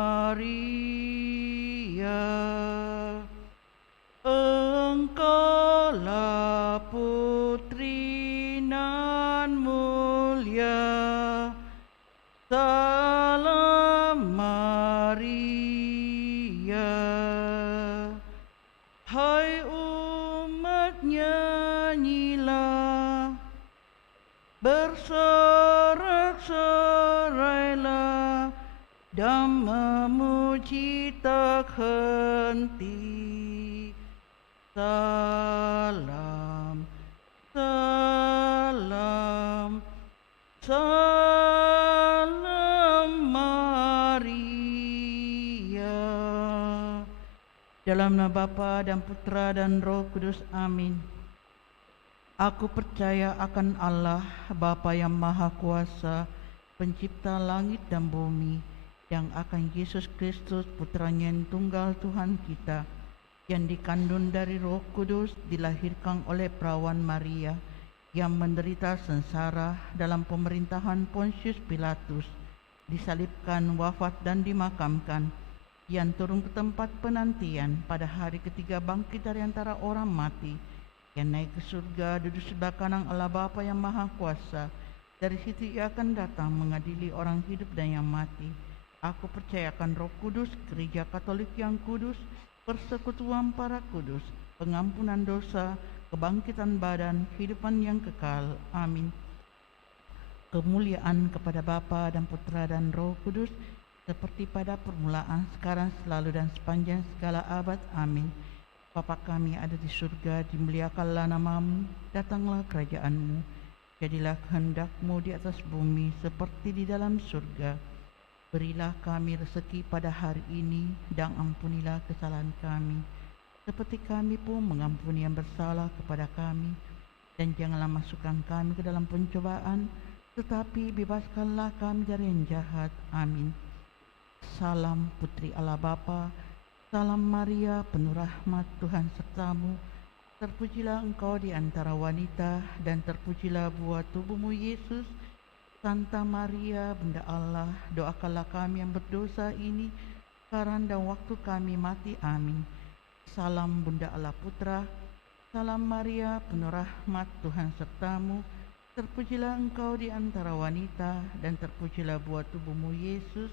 Maria, Engkaulah putri nan mulia. Salam Maria. Hai umat, nyanyilah, bersorak-sorailah dan memuji tak henti. Salam, salam, salam Maria. Dalam nama Bapa dan Putra dan Roh Kudus, amin. Aku percaya akan Allah, Bapa yang Maha Kuasa, pencipta langit dan bumi, yang akan Yesus Kristus, putranya yang tunggal Tuhan kita, yang dikandung dari Roh Kudus, dilahirkan oleh perawan Maria, yang menderita sengsara dalam pemerintahan Pontius Pilatus, disalibkan, wafat dan dimakamkan, yang turun ke tempat penantian, pada hari ketiga bangkit dari antara orang mati, yang naik ke surga, duduk sebelah kanan Allah Bapa yang Maha Kuasa. Dari situ ia akan datang mengadili orang hidup dan yang mati. Aku percaya akan Roh Kudus, Gereja Katolik yang kudus, persekutuan para kudus, pengampunan dosa, kebangkitan badan, kehidupan yang kekal. Amin. Kemuliaan kepada Bapa dan Putra dan Roh Kudus, seperti pada permulaan, sekarang, selalu, dan sepanjang segala abad. Amin. Bapa kami ada di surga, dimuliakanlah namamu, datanglah kerajaanmu, jadilah kehendak-Mu di atas bumi seperti di dalam surga. Berilah kami rezeki pada hari ini, dan ampunilah kesalahan kami, seperti kami pun mengampuni yang bersalah kepada kami. Dan janganlah masukkan kami ke dalam pencobaan, tetapi bebaskanlah kami dari yang jahat. Amin. Salam Putri Allah Bapa, salam Maria, penuh rahmat, Tuhan sertamu. Terpujilah engkau di antara wanita, dan terpujilah buah tubuhmu Yesus. Santa Maria, Bunda Allah, doakanlah kami yang berdosa ini, sekarang dan waktu kami mati. Amin. Salam Bunda Allah Putra, salam Maria, penuh rahmat, Tuhan sertamu. Terpujilah engkau di antara wanita, dan terpujilah buah tubuhmu Yesus.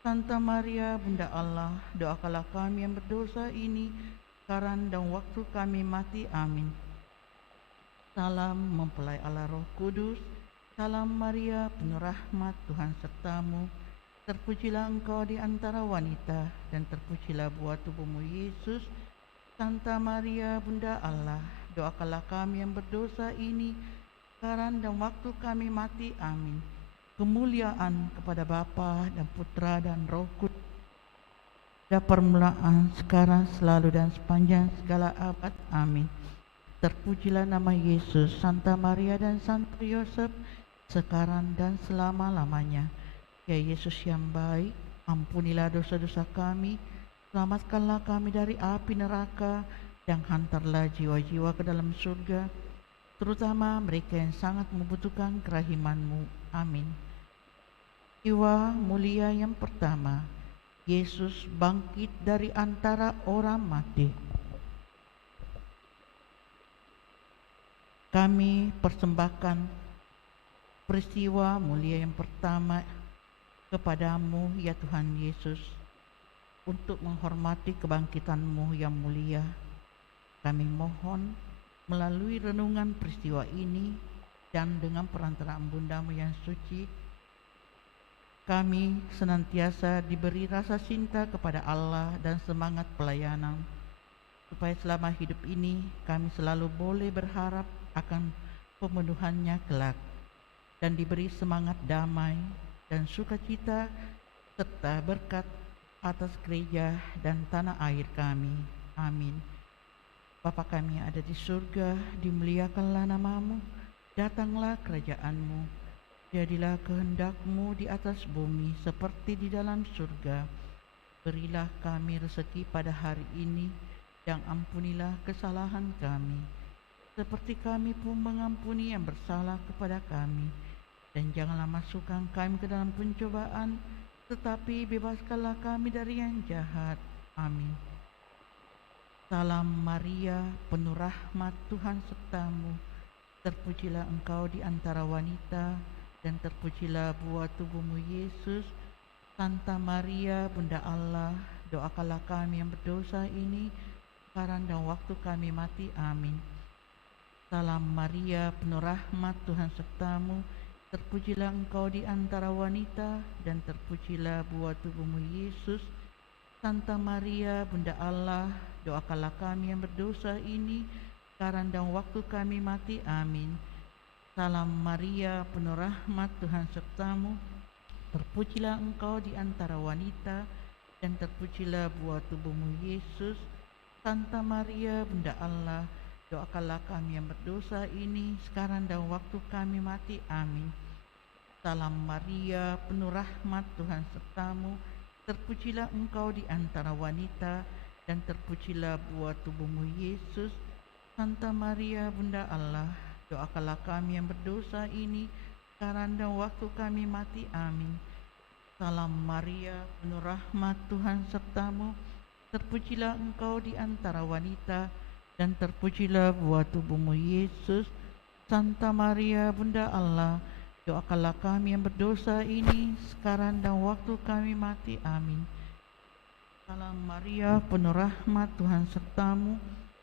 Santa Maria, Bunda Allah, doakanlah kami yang berdosa ini, sekarang dan waktu kami mati. Amin. Salam mempelai Allah Roh Kudus, salam Maria, penuh rahmat, Tuhan sertamu. Terpujilah engkau di antara wanita, dan terpujilah buah tubuhmu Yesus. Santa Maria, Bunda Allah, doakanlah kami yang berdosa ini, sekarang dan waktu kami mati. Amin. Kemuliaan kepada Bapa dan Putra dan Roh Kudus, pada permulaan, sekarang, selalu, dan sepanjang segala abad. Amin. Terpujilah nama Yesus, Santa Maria dan Santo Yosef, sekarang dan selama-lamanya. Ya Yesus yang baik, ampunilah dosa-dosa kami, selamatkanlah kami dari api neraka, dan hantarlah jiwa-jiwa ke dalam surga, terutama mereka yang sangat membutuhkan kerahiman-Mu. Amin. Jiwa mulia yang pertama, Yesus bangkit dari antara orang mati. Kami persembahkan peristiwa mulia yang pertama kepadamu, ya Tuhan Yesus, untuk menghormati kebangkitan-Mu yang mulia. Kami mohon melalui renungan peristiwa ini dan dengan perantaraan Bunda-Mu yang suci, kami senantiasa diberi rasa cinta kepada Allah dan semangat pelayanan, supaya selama hidup ini kami selalu boleh berharap akan pemenuhannya kelak, dan diberi semangat damai dan sukacita serta berkat atas gereja dan tanah air kami. Amin. Bapa kami yang ada di surga, dimuliakanlah namamu, datanglah kerajaan-Mu, jadilah kehendak-Mu di atas bumi seperti di dalam surga. Berilah kami rezeki pada hari ini, dan ampunilah kesalahan kami, seperti kami pun mengampuni yang bersalah kepada kami. Dan janganlah masukkan kami ke dalam pencobaan, tetapi bebaskanlah kami dari yang jahat. Amin. Salam Maria, penuh rahmat, Tuhan sertamu. Terpujilah engkau di antara wanita, dan terpujilah buah tubuhmu Yesus. Santa Maria, Bunda Allah, doakanlah kami yang berdosa ini, sekarang dan waktu kami mati. Amin. Salam Maria, penuh rahmat, Tuhan sertamu. Terpujilah engkau di antara wanita, dan terpujilah buah tubuhmu Yesus. Santa Maria, Bunda Allah, doakanlah kami yang berdosa ini, sekarang dan waktu kami mati. Amin. Salam Maria, penuh rahmat, Tuhan sertamu. Terpujilah engkau di antara wanita, dan terpujilah buah tubuhmu Yesus. Santa Maria, Bunda Allah, doakanlah kami yang berdosa ini, sekarang dan waktu kami mati. Amin. Salam Maria, penuh rahmat, Tuhan sertamu. Terpujilah engkau di antara wanita, dan terpujilah buah tubuhmu Yesus. Santa Maria, Bunda Allah, doakanlah kami yang berdosa ini, sekarang dan waktu kami mati. Amin. Salam Maria, penuh rahmat, Tuhan sertamu. Terpujilah engkau di antara wanita, dan terpujilah buah tubuhmu Yesus. Santa Maria, Bunda Allah, doakanlah kami yang berdosa ini, sekarang dan waktu kami mati. Amin. Salam Maria, penuh rahmat, Tuhan sertamu.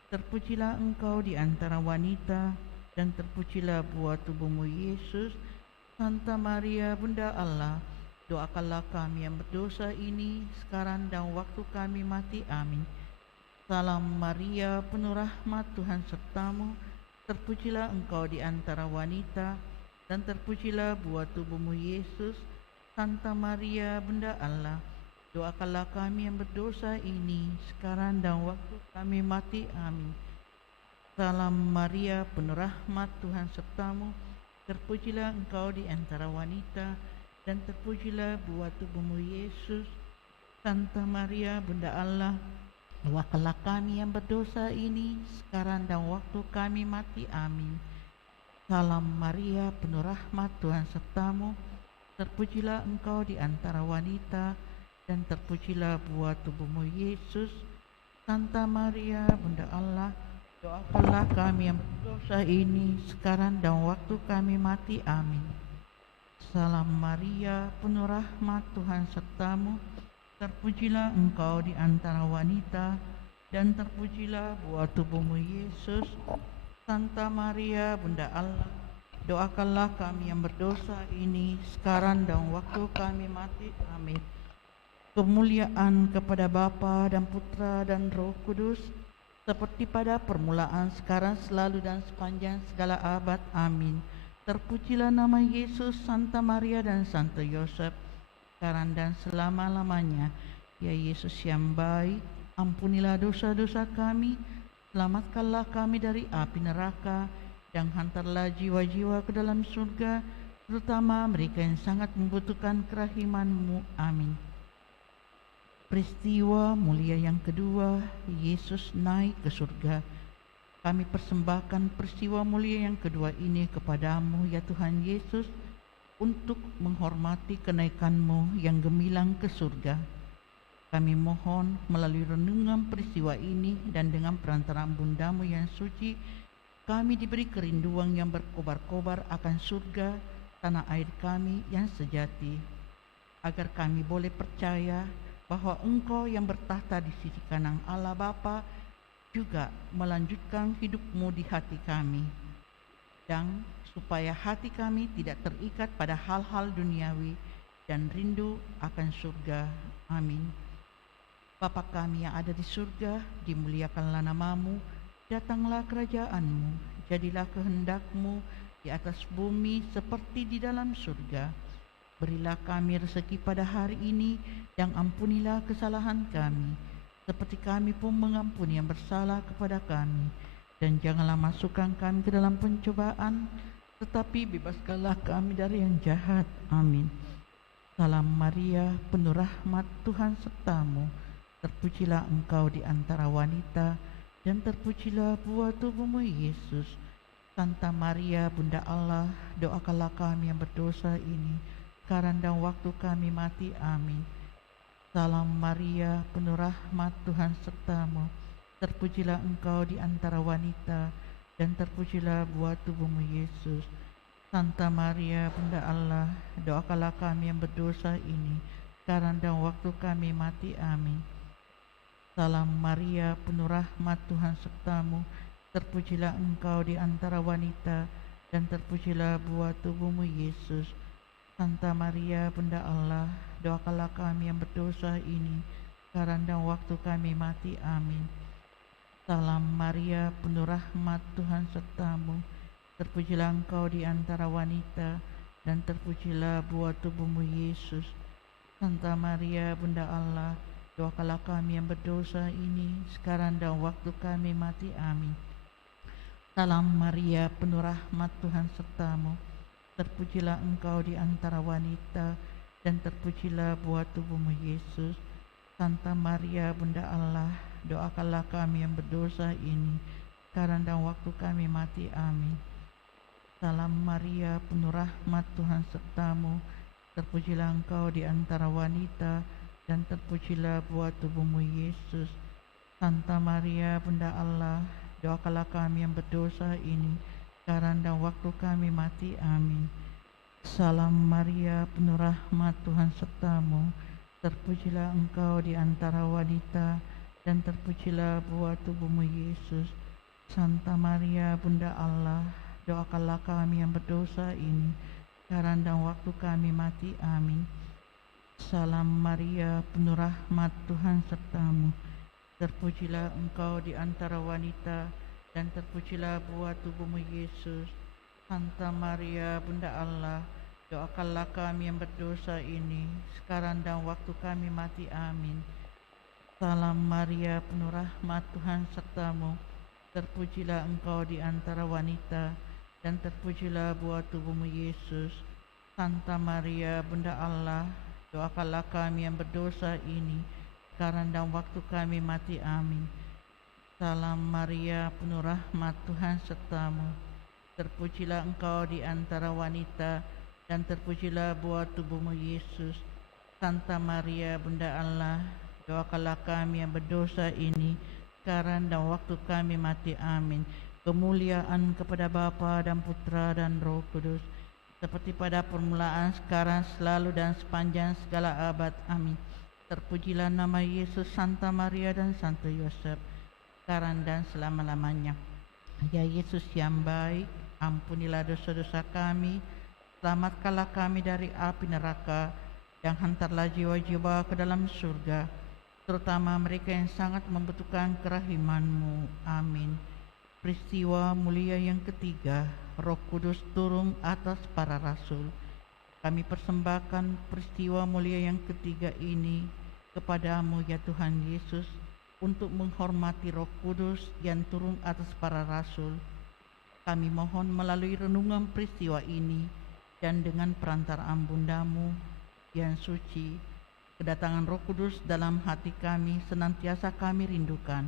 Terpujilah engkau di antara wanita, dan terpujilah buah tubuhmu Yesus. Santa Maria, Bunda Allah, doakanlah kami yang berdosa ini, sekarang dan waktu kami mati. Amin. Salam Maria, penuh rahmat, Tuhan sertamu. Terpujilah engkau di antara wanita, dan terpujilah buah tubuhmu Yesus. Santa Maria, Bunda Allah, doakanlah kami yang berdosa ini, sekarang dan waktu kami mati. Amin. Salam Maria, penuh rahmat, Tuhan sertamu. Terpujilah engkau di antara wanita, dan terpujilah buah tubuhmu Yesus. Santa Maria, Bunda Allah, doakanlah kami yang berdosa ini, sekarang dan waktu kami mati. Amin. Salam Maria, penuh rahmat, Tuhan sertamu. Terpujilah engkau di antara wanita, dan terpujilah buah tubuhmu Yesus. Santa Maria, Bunda Allah, doakanlah kami yang berdosa ini, sekarang dan waktu kami mati. Amin. Salam Maria, penuh rahmat, Tuhan sertamu. Terpujilah engkau di antara wanita, dan terpujilah buah tubuhmu Yesus. Santa Maria, Bunda Allah, doakanlah kami yang berdosa ini, sekarang dan waktu kami mati. Amin. Kemuliaan kepada Bapa dan Putra dan Roh Kudus, seperti pada permulaan, sekarang, selalu, dan sepanjang segala abad. Amin. Terpujilah nama Yesus, Santa Maria, dan Santo Yosef, sekarang dan selama-lamanya. Ya Yesus yang baik, ampunilah dosa-dosa kami, selamatkanlah kami dari api neraka, dan hantarlah jiwa-jiwa ke dalam surga, terutama mereka yang sangat membutuhkan kerahiman-Mu. Amin. Peristiwa mulia yang kedua, Yesus naik ke surga. Kami persembahkan peristiwa mulia yang kedua ini kepadamu, ya Tuhan Yesus, untuk menghormati kenaikan-Mu yang gemilang ke surga. Kami mohon melalui renungan peristiwa ini dan dengan perantaraan Bunda-Mu yang suci, kami diberi kerinduan yang berkobar-kobar akan surga, tanah air kami yang sejati, agar kami boleh percaya bahwa Engkau yang bertahta di sisi kanan Allah Bapa juga melanjutkan hidup-Mu di hati kami, dan supaya hati kami tidak terikat pada hal-hal duniawi dan rindu akan surga. Amin. Bapa kami yang ada di surga, dimuliakanlah nama-Mu, datanglah kerajaan-Mu, jadilah kehendak-Mu di atas bumi seperti di dalam surga. Berilah kami rezeki pada hari ini, dan ampunilah kesalahan kami, seperti kami pun mengampuni yang bersalah kepada kami. Dan janganlah masukkan kami ke dalam pencobaan, tetapi bebaskanlah kami dari yang jahat. Amin. Salam Maria, penuh rahmat, Tuhan sertamu. Terpujilah engkau di antara wanita, dan terpujilah buah tubuhmu Yesus. Santa Maria, Bunda Allah, doakanlah kami yang berdosa ini, sekarang dan waktu kami mati. Amin. Salam Maria, penuh rahmat, Tuhan sertamu. Terpujilah engkau di antara wanita, dan terpujilah buah tubuhmu Yesus. Santa Maria, Bunda Allah, doakanlah kami yang berdosa ini, sekarang dan waktu kami mati. Amin. Salam Maria, penuh rahmat, Tuhan sertamu. Terpujilah engkau di antara wanita, dan terpujilah buah tubuhmu Yesus. Santa Maria, Bunda Allah, doakanlah kami yang berdosa ini, sekarang dan waktu kami mati. Amin. Salam Maria, penuh rahmat, Tuhan sertamu. Terpujilah engkau di antara wanita, dan terpujilah buah tubuhmu Yesus. Santa Maria, Bunda Allah, doakanlah kami yang berdosa ini, sekarang dan waktu kami mati. Amin. Salam Maria, penuh rahmat, Tuhan sertamu. Terpujilah engkau di antara wanita, dan terpujilah buah tubuhmu Yesus. Santa Maria, Bunda Allah, doakanlah kami yang berdosa ini, sekarang dan waktu kami mati. Amin. Salam Maria, penuh rahmat, Tuhan sertamu. Terpujilah engkau di antara wanita, dan terpujilah buah tubuhmu Yesus. Santa Maria, Bunda Allah, doakanlah kami yang berdosa ini, sekarang dan waktu kami mati. Amin. Salam Maria, penuh rahmat, Tuhan sertamu. Terpujilah engkau di antara wanita, dan terpujilah buah tubuhmu Yesus. Santa Maria, Bunda Allah, doakanlah kami yang berdosa ini, sekarang dan waktu kami mati. Amin. Salam Maria, penuh rahmat, Tuhan sertamu. Terpujilah engkau di antara wanita, dan terpujilah buah tubuhmu Yesus. Santa Maria, Bunda Allah, doakanlah kami yang berdosa ini, sekarang dan waktu kami mati. Amin. Salam Maria, penuh rahmat, Tuhan sertamu. Terpujilah engkau di antara wanita, dan terpujilah buah tubuhmu Yesus. Santa Maria, Bunda Allah, doakanlah kami yang berdosa ini, sekarang dan waktu kami mati. Amin. Salam Maria, penuh rahmat, Tuhan sertamu. Terpujilah engkau di antara wanita, dan terpujilah buah tubuhmu Yesus. Santa Maria, Bunda Allah, doakanlah kami yang berdosa ini, sekarang dan waktu kami mati. Amin. Kemuliaan kepada Bapa dan Putra dan Roh Kudus, seperti pada permulaan, sekarang, selalu, dan sepanjang segala abad. Amin. Terpujilah nama Yesus, Santa Maria, dan Santo Yosef, sekarang dan selama-lamanya. Ya Yesus yang baik, ampunilah dosa-dosa kami, selamatkanlah kami dari api neraka, dan hantarlah jiwa-jiwa ke dalam surga, terutama mereka yang sangat membutuhkan kerahiman-Mu. Amin. Peristiwa mulia yang ketiga, Roh Kudus turun atas para rasul. Kami persembahkan peristiwa mulia yang ketiga ini kepada-Mu ya Tuhan Yesus, untuk menghormati Roh Kudus yang turun atas para rasul. Kami mohon melalui renungan peristiwa ini, dan dengan perantaraan Bunda-Mu yang suci, kedatangan Roh Kudus dalam hati kami senantiasa kami rindukan,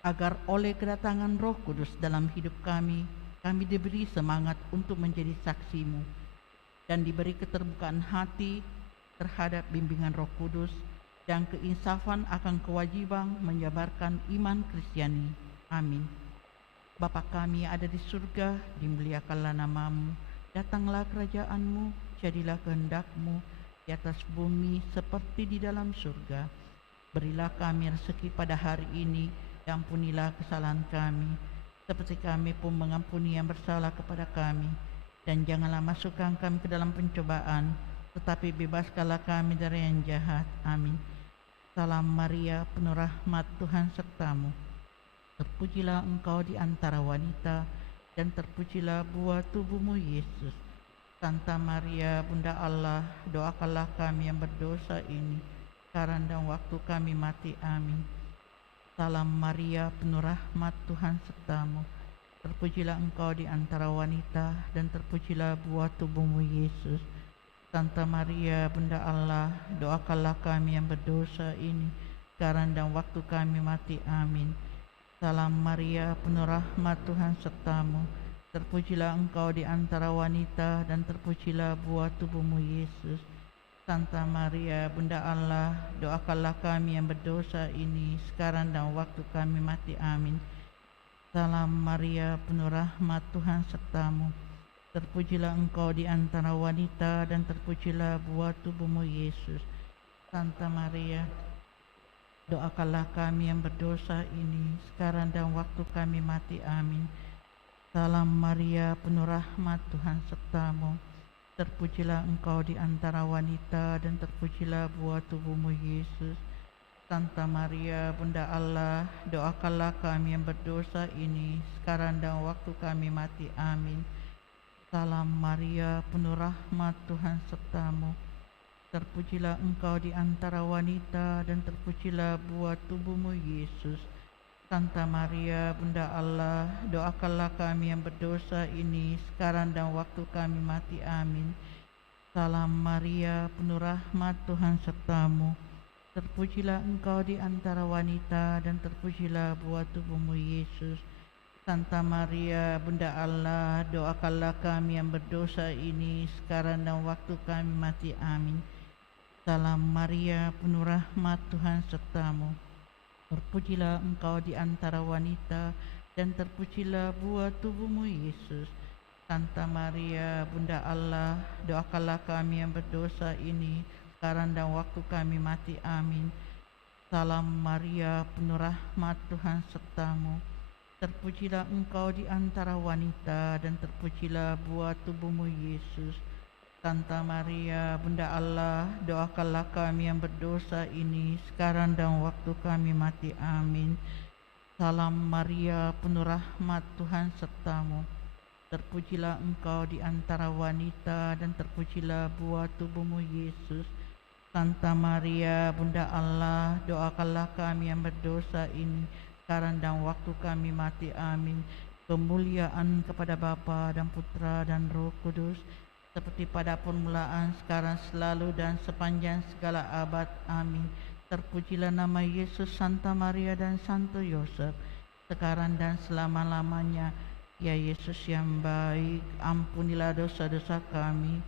agar oleh kedatangan Roh Kudus dalam hidup kami diberi semangat untuk menjadi saksi-Mu, dan diberi keterbukaan hati terhadap bimbingan Roh Kudus, dan keinsafan akan kewajiban menyebarkan iman Kristiani. Amin. Bapa kami yang ada di surga, dimuliakanlah nama-Mu, datanglah kerajaan-Mu, jadilah kehendak-Mu di atas bumi seperti di dalam surga. Berilah kami rezeki pada hari ini, dan ampunilah kesalahan kami, seperti kami pun mengampuni yang bersalah kepada kami. Dan janganlah masukkan kami ke dalam pencobaan, tetapi bebaskanlah kami dari yang jahat. Amin. Salam Maria, penuh rahmat, Tuhan sertamu. Terpujilah engkau di antara wanita, dan terpujilah buah tubuhmu Yesus. Santa Maria, Bunda Allah, doakanlah kami yang berdosa ini, sekarang dan waktu kami mati. Amin. Salam Maria, penuh rahmat, Tuhan sertamu. Terpujilah engkau di antara wanita, dan terpujilah buah tubuhmu Yesus. Santa Maria, Bunda Allah, doakanlah kami yang berdosa ini, sekarang dan waktu kami mati. Amin. Salam Maria, penuh rahmat, Tuhan sertamu. Terpujilah engkau di antara wanita, dan terpujilah buah tubuhmu, Yesus. Santa Maria, Bunda Allah, doakanlah kami yang berdosa ini, sekarang dan waktu kami mati. Amin. Salam Maria, penuh rahmat, Tuhan sertamu. Terpujilah engkau di antara wanita, dan terpujilah buah tubuhmu, Yesus. Santa Maria, doakanlah kami yang berdosa ini, sekarang dan waktu kami mati. Amin. Salam Maria, penuh rahmat, Tuhan sertamu. Terpujilah engkau di antara wanita, dan terpujilah buah tubuhmu, Yesus. Santa Maria, Bunda Allah, doakanlah kami yang berdosa ini, sekarang dan waktu kami mati. Amin. Salam Maria, penuh rahmat, Tuhan sertamu. Terpujilah engkau di antara wanita, dan terpujilah buah tubuhmu, Yesus. Santa Maria, Bunda Allah, doakanlah kami yang berdosa ini, sekarang dan waktu kami mati. Amin. Salam Maria, penuh rahmat, Tuhan sertamu. Terpujilah engkau di antara wanita, dan terpujilah buah tubuhmu, Yesus. Santa Maria, Bunda Allah, doakanlah kami yang berdosa ini, sekarang dan waktu kami mati. Amin. Salam Maria, penuh rahmat, Tuhan sertamu. Terpujilah engkau di antara wanita, dan terpujilah buah tubuhmu, Yesus. Santa Maria, Bunda Allah, doakanlah kami yang berdosa ini, sekarang dan waktu kami mati. Amin. Salam Maria, penuh rahmat, Tuhan sertamu. Terpujilah engkau di antara wanita, dan terpujilah buah tubuhmu, Yesus. Santa Maria, Bunda Allah, doakanlah kami yang berdosa ini, sekarang dan waktu kami mati. Amin. Salam Maria, penuh rahmat, Tuhan sertamu. Terpujilah engkau di antara wanita, dan terpujilah buah tubuhmu, Yesus. Santa Maria, Bunda Allah, doakanlah kami yang berdosa ini, sekarang dan waktu kami mati. Amin. Kemuliaan kepada Bapa dan Putra dan Roh Kudus, seperti pada permulaan, sekarang, selalu, dan sepanjang segala abad. Amin. Terpujilah nama Yesus, Santa Maria, dan Santo Yosef, sekarang dan selama-lamanya. Ya Yesus yang baik, ampunilah dosa-dosa kami,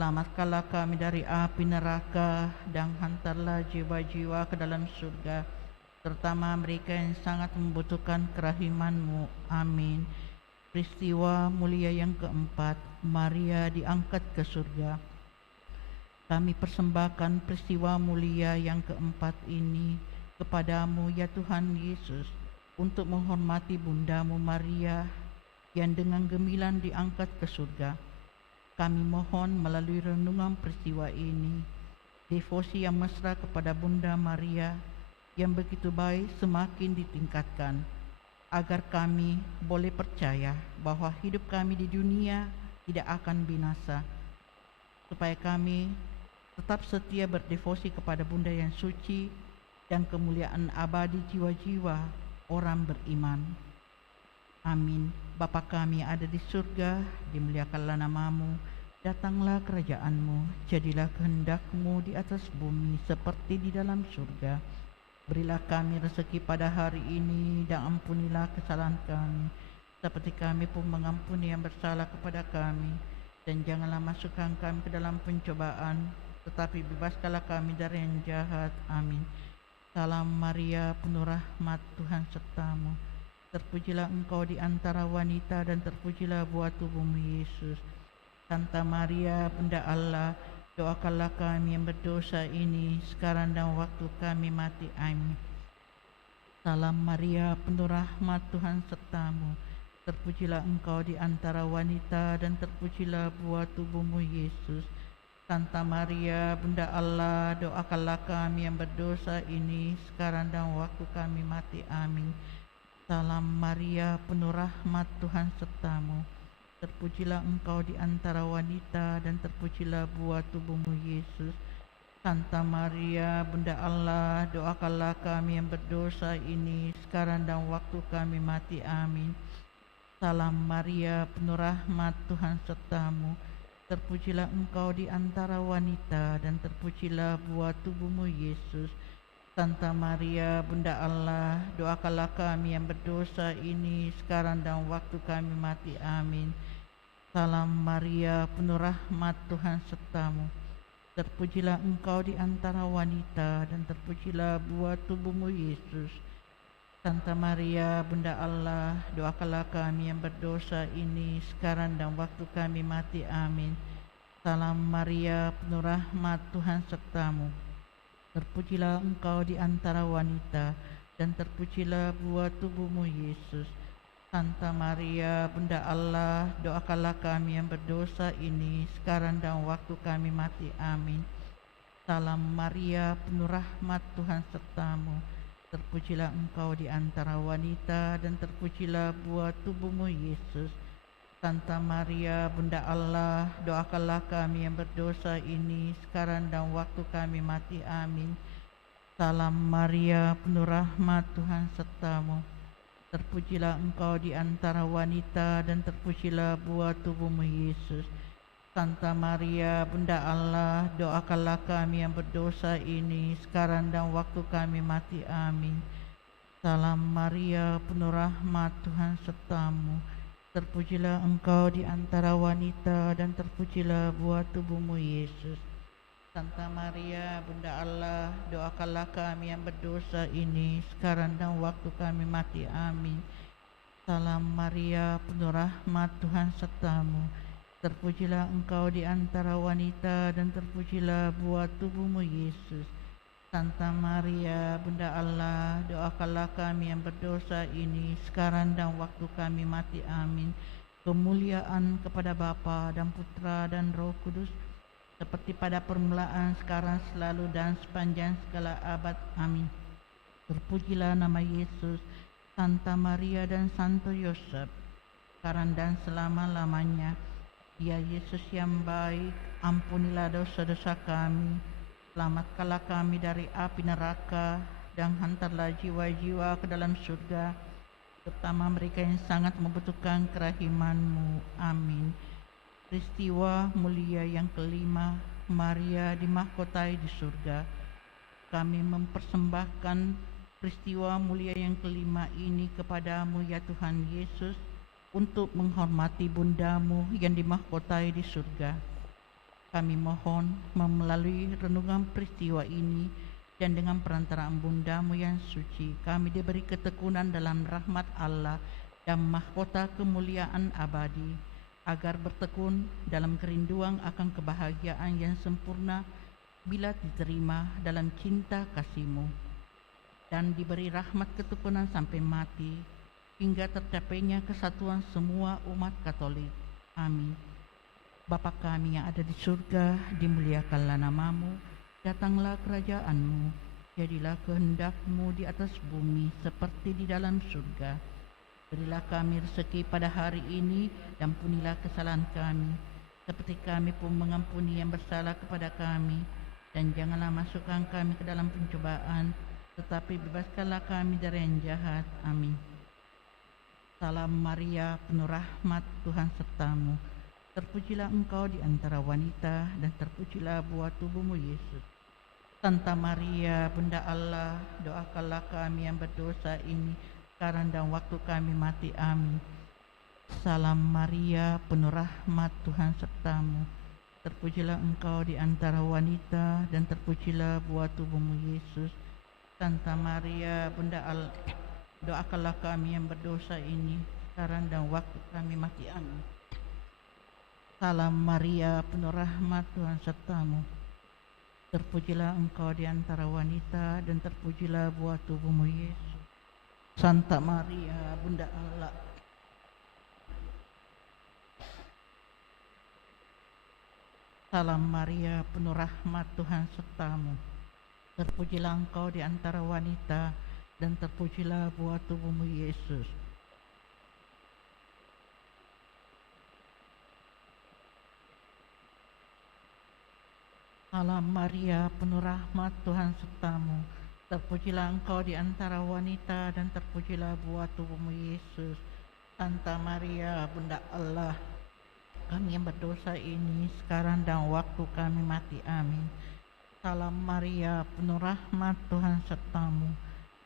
selamatkanlah kami dari api neraka, dan hantarlah jiwa-jiwa ke dalam surga, terutama mereka yang sangat membutuhkan kerahiman-Mu. Amin. Peristiwa mulia yang keempat, Maria diangkat ke surga. Kami persembahkan peristiwa mulia yang keempat ini kepadamu, ya Tuhan Yesus, untuk menghormati Bundamu Maria yang dengan gemilang diangkat ke surga. Kami mohon melalui renungan peristiwa ini, devosi yang mesra kepada Bunda Maria yang begitu baik semakin ditingkatkan, agar kami boleh percaya bahwa hidup kami di dunia tidak akan binasa, supaya kami tetap setia berdevosi kepada Bunda yang suci dan kemuliaan abadi jiwa-jiwa orang beriman. Amin. Bapa kami yang ada di surga, dimuliakanlah namamu, datanglah kerajaan-Mu, jadilah kehendak-Mu di atas bumi seperti di dalam surga. Berilah kami rezeki pada hari ini, dan ampunilah kesalahan kami, seperti kami pun mengampuni yang bersalah kepada kami. Dan janganlah masukkan kami ke dalam pencobaan, tetapi bebaskanlah kami dari yang jahat. Amin. Salam Maria, penuh rahmat, Tuhan sertamu. Terpujilah engkau di antara wanita, dan terpujilah buah tubuhmu, Yesus. Santa Maria, Bunda Allah, doakanlah kami yang berdosa ini, sekarang dan waktu kami mati. Amin. Salam Maria, penuh rahmat, Tuhan sertamu. Terpujilah engkau di antara wanita, dan terpujilah buah tubuhmu, Yesus. Santa Maria, Bunda Allah, doakanlah kami yang berdosa ini, sekarang dan waktu kami mati. Amin. Salam Maria, penuh rahmat, Tuhan sertamu. Terpujilah engkau di antara wanita, dan terpujilah buah tubuhmu, Yesus. Santa Maria, Bunda Allah, doakanlah kami yang berdosa ini, sekarang dan waktu kami mati. Amin. Salam Maria, penuh rahmat, Tuhan sertamu. Terpujilah engkau di antara wanita, dan terpujilah buah tubuhmu, Yesus. Santa Maria, Bunda Allah, doakanlah kami yang berdosa ini sekarang dan waktu kami mati. Amin. Salam Maria, penuh rahmat, Tuhan sertamu. Terpujilah engkau di antara wanita, dan terpujilah buah tubuhmu, Yesus. Santa Maria, Bunda Allah, doakanlah kami yang berdosa ini sekarang dan waktu kami mati. Amin. Salam Maria, penuh rahmat, Tuhan sertamu. Terpujilah engkau di antara wanita, dan terpujilah buah tubuhmu, Yesus. Santa Maria, Bunda Allah, doakanlah kami yang berdosa ini sekarang dan waktu kami mati. Amin. Salam Maria, penuh rahmat, Tuhan sertamu. Terpujilah engkau di antara wanita, dan terpujilah buah tubuhmu, Yesus. Santa Maria, Bunda Allah, doakanlah kami yang berdosa ini sekarang dan waktu kami mati. Amin. Salam Maria, penuh rahmat, Tuhan sertamu. Terpujilah engkau di antara wanita, dan terpujilah buah tubuhmu, Yesus. Santa Maria, Bunda Allah, doakanlah kami yang berdosa ini sekarang dan waktu kami mati. Amin. Salam Maria, penuh rahmat, Tuhan sertamu. Terpujilah engkau di antara wanita, dan terpujilah buah tubuhmu, Yesus. Santa Maria, Bunda Allah, doakanlah kami yang berdosa ini sekarang dan waktu kami mati. Amin. Salam Maria, penuh rahmat, Tuhan sertamu. Terpujilah engkau di antara wanita, dan terpujilah buah tubuhmu, Yesus. Santa Maria, Bunda Allah, doakanlah kami yang berdosa ini sekarang dan waktu kami mati. Amin. Kemuliaan kepada Bapa dan Putra dan Roh Kudus, seperti pada permulaan, sekarang, selalu, dan sepanjang segala abad. Amin. Terpujilah nama Yesus, Santa Maria dan Santo Yosef, sekarang dan selama-lamanya. Ya Yesus yang baik, ampunilah dosa-dosa kami, selamatkanlah kami dari api neraka, dan hantarlah jiwa-jiwa ke dalam surga, terutama mereka yang sangat membutuhkan kerahiman-Mu. Amin. Peristiwa mulia yang kelima, Maria dimahkotai di surga. Kami mempersembahkan peristiwa mulia yang kelima ini kepadamu, ya Tuhan Yesus, untuk menghormati bundamu yang dimahkotai di surga. Kami mohon melalui renungan peristiwa ini, dan dengan perantaraan bundamu yang suci, kami diberi ketekunan dalam rahmat Allah dan mahkota kemuliaan abadi, agar bertekun dalam kerinduan akan kebahagiaan yang sempurna bila diterima dalam cinta kasih-Mu, dan diberi rahmat ketekunan sampai mati, hingga tercapainya kesatuan semua umat Katolik. Amin. Bapa kami yang ada di surga, dimuliakanlah nama-Mu, datanglah kerajaan-Mu, jadilah kehendak-Mu di atas bumi seperti di dalam surga. Berilah kami rezeki pada hari ini, dan ampunilah kesalahan kami, seperti kami pun mengampuni yang bersalah kepada kami. Dan janganlah masukkan kami ke dalam pencobaan, tetapi bebaskanlah kami dari yang jahat. Amin. Salam Maria, penuh rahmat, Tuhan sertamu. Terpujilah engkau di antara wanita, dan terpujilah buah tubuhmu, Yesus. Santa Maria, Bunda Allah, doakanlah kami yang berdosa ini sekarang dan waktu kami mati. Amin. Salam Maria, penuh rahmat, Tuhan sertamu. Terpujilah engkau di antara wanita, dan terpujilah buah tubuhmu, Yesus. Santa Maria, Bunda Allah, doakanlah kami yang berdosa ini sekarang dan waktu kami mati. Amin. Salam Maria, penuh rahmat, Tuhan sertamu. Terpujilah engkau di antara wanita, dan terpujilah buah tubuhmu, Yesus. Santa Maria, Bunda Allah, salam Maria, penuh rahmat, Tuhan sertamu. Terpujilah engkau di antara wanita, dan terpujilah buah tubuhmu, Yesus. Salam Maria, penuh rahmat, Tuhan sertamu. Terpujilah engkau di antara wanita, dan terpujilah buah tubuhmu, Yesus. Santa Maria, Bunda Allah, kami yang berdosa ini sekarang dan waktu kami mati. Amin. Salam Maria, penuh rahmat Tuhan sertamu.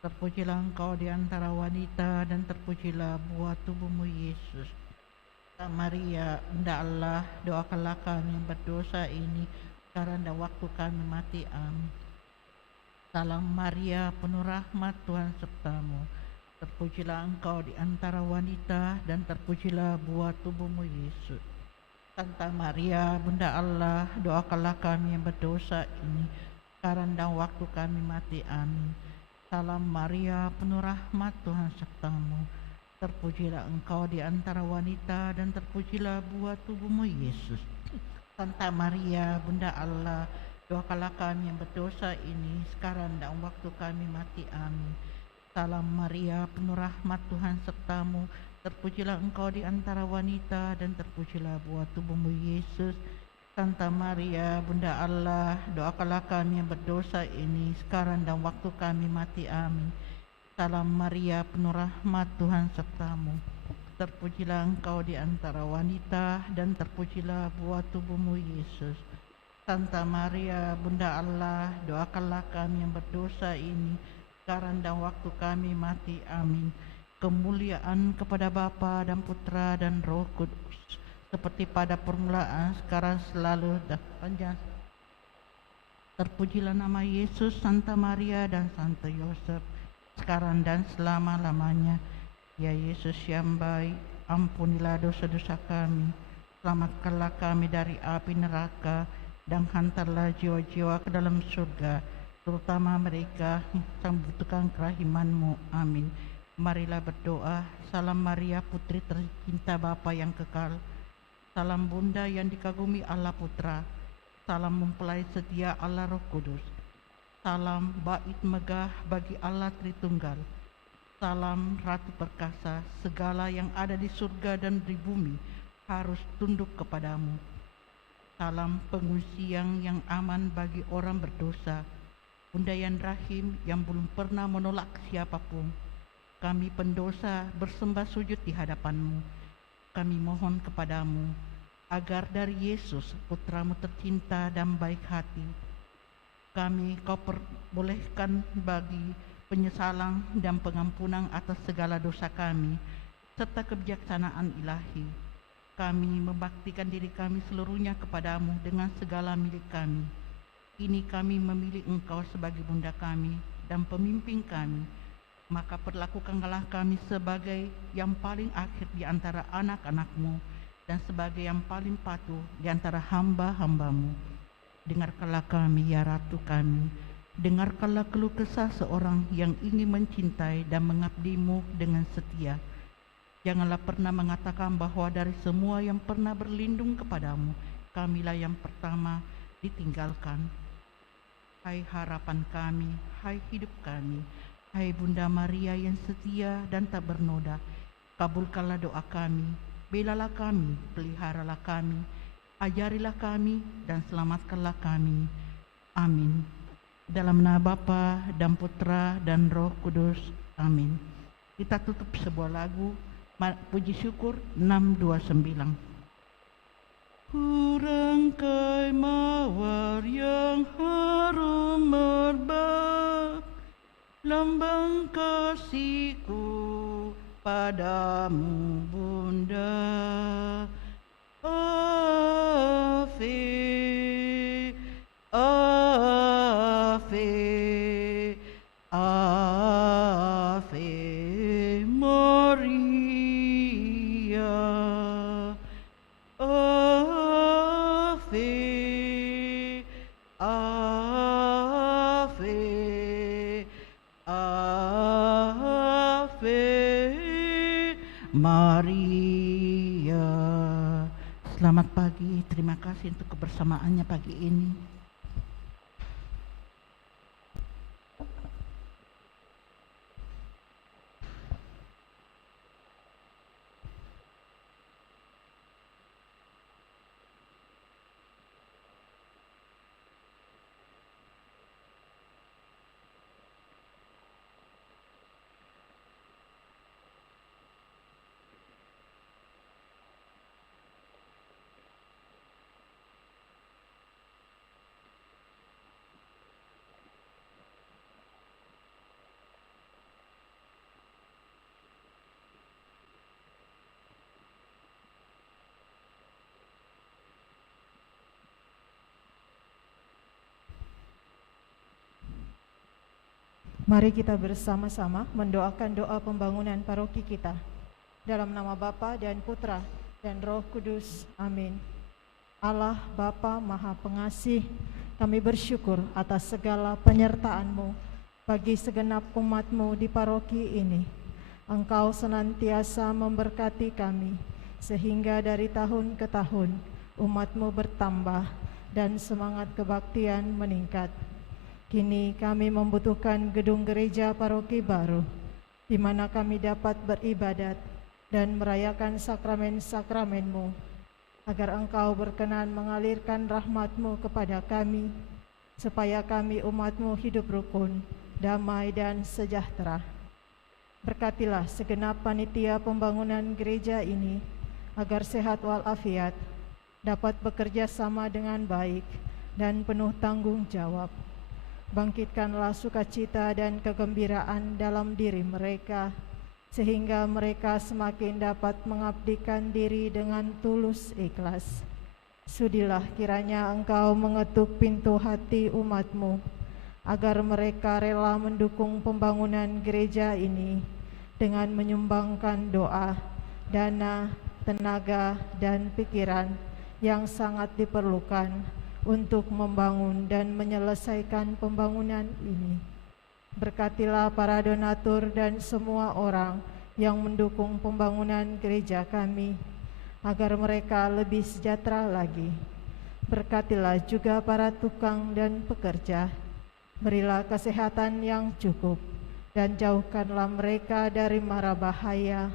Terpujilah engkau di antara wanita dan terpujilah buah tubuhmu Yesus. Santa Maria, Bunda Allah, doakanlah kami yang berdosa ini sekarang dan waktu kami mati. Amin. Salam Maria, penuh rahmat Tuhan sertamu. Terpujilah engkau di antara wanita dan terpujilah buah tubuhmu Yesus. Santa Maria, Bunda Allah, doakanlah kami yang berdosa ini sekarang dan waktu kami mati. Amin. Salam Maria, penuh rahmat Tuhan sertamu. Terpujilah engkau di antara wanita dan terpujilah buah tubuhmu Yesus. Santa Maria, Bunda Allah, doakanlah kami yang berdosa ini sekarang dan waktu kami mati. Amin. Salam Maria, penuh rahmat Tuhan sertamu. Terpujilah engkau di antara wanita dan terpujilah buah tubuhmu Yesus. Santa Maria, Bunda Allah, doakanlah kami yang berdosa ini sekarang dan waktu kami mati. Amin. Salam Maria, penuh rahmat Tuhan sertamu. Terpujilah engkau di antara wanita dan terpujilah buah tubuhmu Yesus. Santa Maria, Bunda Allah, doakanlah kami yang berdosa ini sekarang dan waktu kami mati. Amin. Kemuliaan kepada Bapa dan Putra dan Roh Kudus, seperti pada permulaan, sekarang, selalu, dan sepanjang. Terpujilah nama Yesus, Santa Maria dan Santo Yosef, sekarang dan selama-lamanya. Ya Yesus yang baik, ampunilah dosa-dosa kami, selamatkanlah kami dari api neraka, dan hantarlah jiwa-jiwa ke dalam surga, terutama mereka yang membutuhkan kerahiman-Mu. Amin. Marilah berdoa. Salam Maria, putri tercinta Bapa yang kekal. Salam Bunda yang dikagumi Allah Putra. Salam mempelai setia Allah Roh Kudus. Salam bait megah bagi Allah Tritunggal. Salam Ratu Perkasa, segala yang ada di surga dan di bumi harus tunduk kepadamu. Salam pengungsian yang aman bagi orang berdosa. Bunda yang rahim yang belum pernah menolak siapapun. Kami pendosa bersembah sujud di hadapan-Mu. Kami mohon kepadamu agar dari Yesus, putramu tercinta dan baik hati, kami Kau perbolehkan bagi penyesalan dan pengampunan atas segala dosa kami, serta kebijaksanaan ilahi. Kami membaktikan diri kami seluruhnya kepadamu dengan segala milik kami. Kini kami memilih Engkau sebagai Bunda kami dan pemimpin kami, maka perlakukanlah kami sebagai yang paling akhir di antara anak-anak-Mu dan sebagai yang paling patuh di antara hamba-hamba-Mu. Dengarkanlah kami, ya Ratu kami. Dengarkanlah keluh kesah seorang yang ingin mencintai dan mengabdi-Mu dengan setia. Janganlah pernah mengatakan bahwa dari semua yang pernah berlindung kepadamu, kamilah yang pertama ditinggalkan. Hai harapan kami, hai hidup kami, hai Bunda Maria yang setia dan tak bernoda, kabulkanlah doa kami, belalah kami, peliharalah kami, ajarilah kami, dan selamatkanlah kami. Amin. Dalam nama Bapa dan Putra dan Roh Kudus. Amin. Kita tutup sebuah lagu puji syukur 629. Ku rangkai mawar yang harum merbak, lambang kasihku padamu Bunda. Ave, Ave, Ave Maria. Ave, Ave, Ave Maria. Selamat pagi, terima kasih untuk kebersamaannya pagi ini. Mari kita bersama-sama mendoakan doa pembangunan paroki kita. Dalam nama Bapa dan Putra dan Roh Kudus. Amin. Allah Bapa Maha Pengasih, kami bersyukur atas segala penyertaan-Mu bagi segenap umat-Mu di paroki ini. Engkau senantiasa memberkati kami, sehingga dari tahun ke tahun umat-Mu bertambah dan semangat kebaktian meningkat. Kini kami membutuhkan gedung gereja paroki baru, di mana kami dapat beribadat dan merayakan sakramen-sakramen-Mu, agar Engkau berkenan mengalirkan rahmat-Mu kepada kami, supaya kami umat-Mu hidup rukun, damai dan sejahtera. Berkatilah segenap panitia pembangunan gereja ini, agar sehat walafiat, dapat bekerja sama dengan baik dan penuh tanggung jawab. Bangkitkanlah sukacita dan kegembiraan dalam diri mereka, sehingga mereka semakin dapat mengabdikan diri dengan tulus ikhlas. Sudilah kiranya Engkau mengetuk pintu hati umat-Mu, agar mereka rela mendukung pembangunan gereja ini dengan menyumbangkan doa, dana, tenaga, dan pikiran yang sangat diperlukan untuk membangun dan menyelesaikan pembangunan ini. Berkatilah para donatur dan semua orang yang mendukung pembangunan gereja kami, agar mereka lebih sejahtera lagi. Berkatilah juga para tukang dan pekerja. Berilah kesehatan yang cukup, dan jauhkanlah mereka dari mara bahaya,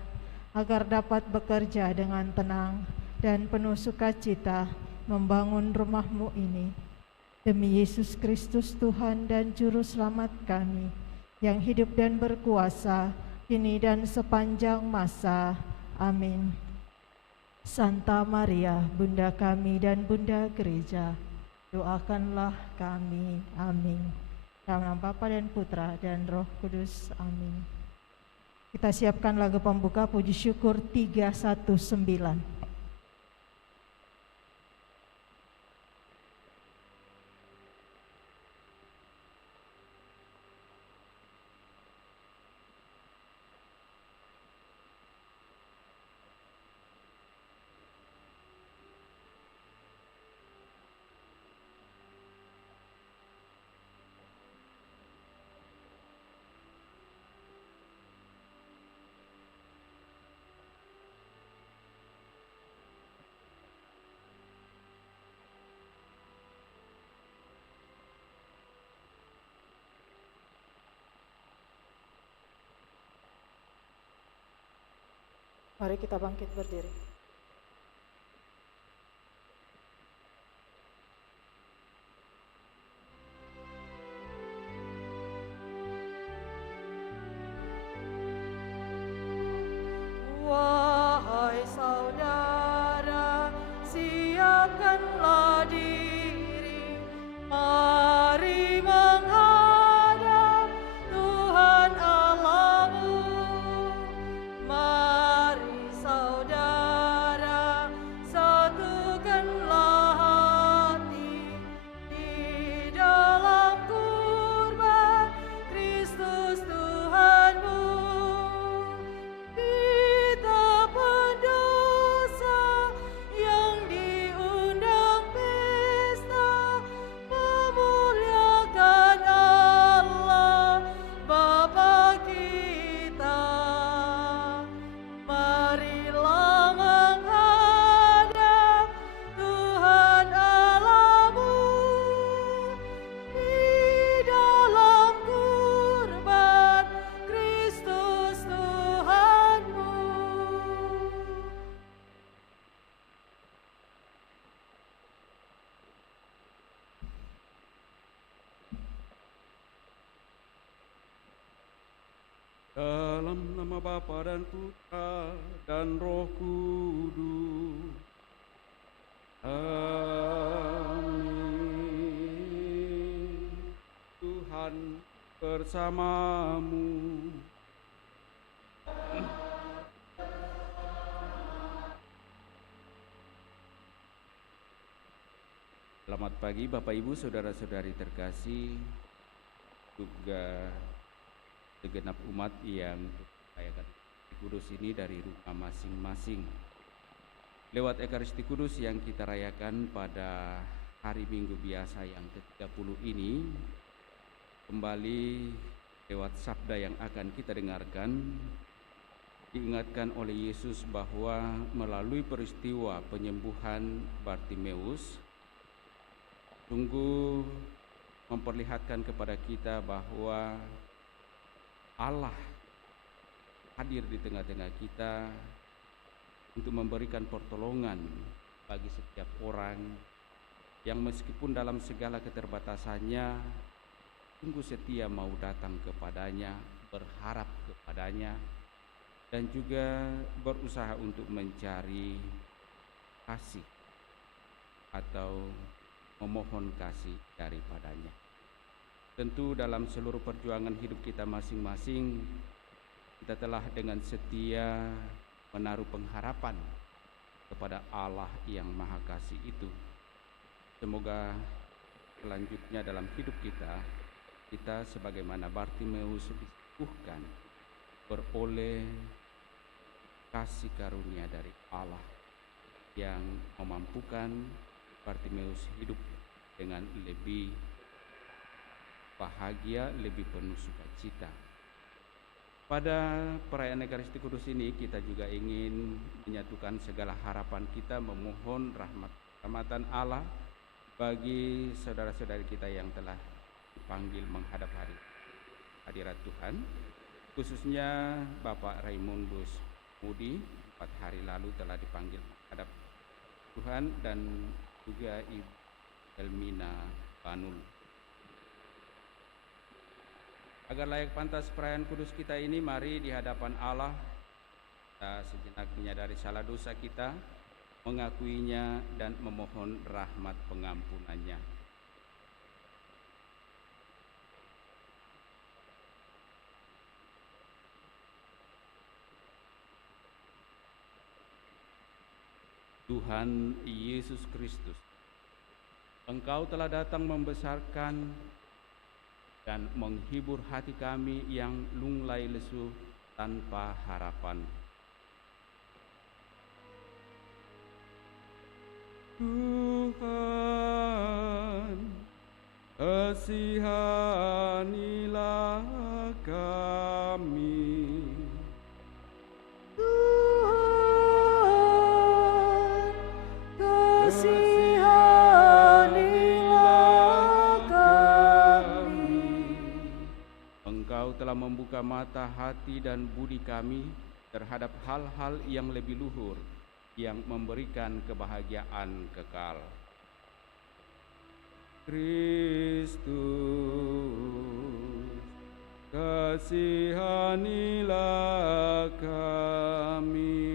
agar dapat bekerja dengan tenang dan penuh sukacita membangun rumah-Mu ini. Demi Yesus Kristus Tuhan dan Juru Selamat kami, yang hidup dan berkuasa kini dan sepanjang masa. Amin. Santa Maria, Bunda kami dan Bunda Gereja, doakanlah kami. Amin. Dalam nama Bapa dan Putra dan Roh Kudus. Amin. Kita siapkan lagu pembuka puji syukur 319. Mari kita bangkit berdiri. Wahai saudara, siapkanlah diri, mari menghadap Tuhan Allahmu. Mari saudara, satukanlah hati di dalam kurban Kristus Tuhanmu. Kita pendosa yang diundang pesta, memuliakan Allah Bapa kita. Marilah menghadap Tuhan Allahmu di dalam kurban Kristus Tuhanmu. Dalam nama Bapa dan Putra dan Roh Kudus. Amin. Tuhan bersamamu. Selamat pagi Bapak Ibu Saudara-saudari terkasih, juga segenap umat yang merayakan Kudus ini dari rumah masing-masing. Lewat Ekaristi Kudus yang kita rayakan pada hari Minggu biasa yang ke-30 ini, kembali lewat sabda yang akan kita dengarkan, diingatkan oleh Yesus bahwa melalui peristiwa penyembuhan Bartimeus, sungguh memperlihatkan kepada kita bahwa Allah hadir di tengah-tengah kita untuk memberikan pertolongan bagi setiap orang yang meskipun dalam segala keterbatasannya sungguh setia mau datang kepadanya, berharap kepadanya, dan juga berusaha untuk mencari kasih atau memohon kasih daripadanya. Tentu dalam seluruh perjuangan hidup kita masing-masing, kita telah dengan setia menaruh pengharapan kepada Allah yang Maha Kasih itu. Semoga selanjutnya dalam hidup kita sebagaimana Bartimeus disembuhkan, beroleh kasih karunia dari Allah yang memampukan Bartimeus hidup dengan lebih bahagia, lebih penuh sukacita. Pada perayaan Ekaristi Kudus ini kita juga ingin menyatukan segala harapan kita, memohon rahmatan Allah bagi saudara-saudari kita yang telah dipanggil menghadap hadirat Tuhan, khususnya Bapak Raimundus Mudi 4 hari lalu telah dipanggil menghadap Tuhan, dan juga Ibu Elmina Banul. Agar layak pantas perayaan kudus kita ini, mari di hadapan Allah kita sejenak menyadari salah dosa kita, mengakuinya dan memohon rahmat pengampunannya. Tuhan Yesus Kristus, Engkau telah datang membesarkan dan menghibur hati kami yang lunglai lesu tanpa harapan. Tuhan, kasihanilah kami. Tuhan, kasihanilah kami. Engkau telah membuka mata hati dan budi kami terhadap hal-hal yang lebih luhur, yang memberikan kebahagiaan kekal. Kristus, kasihanilah kami.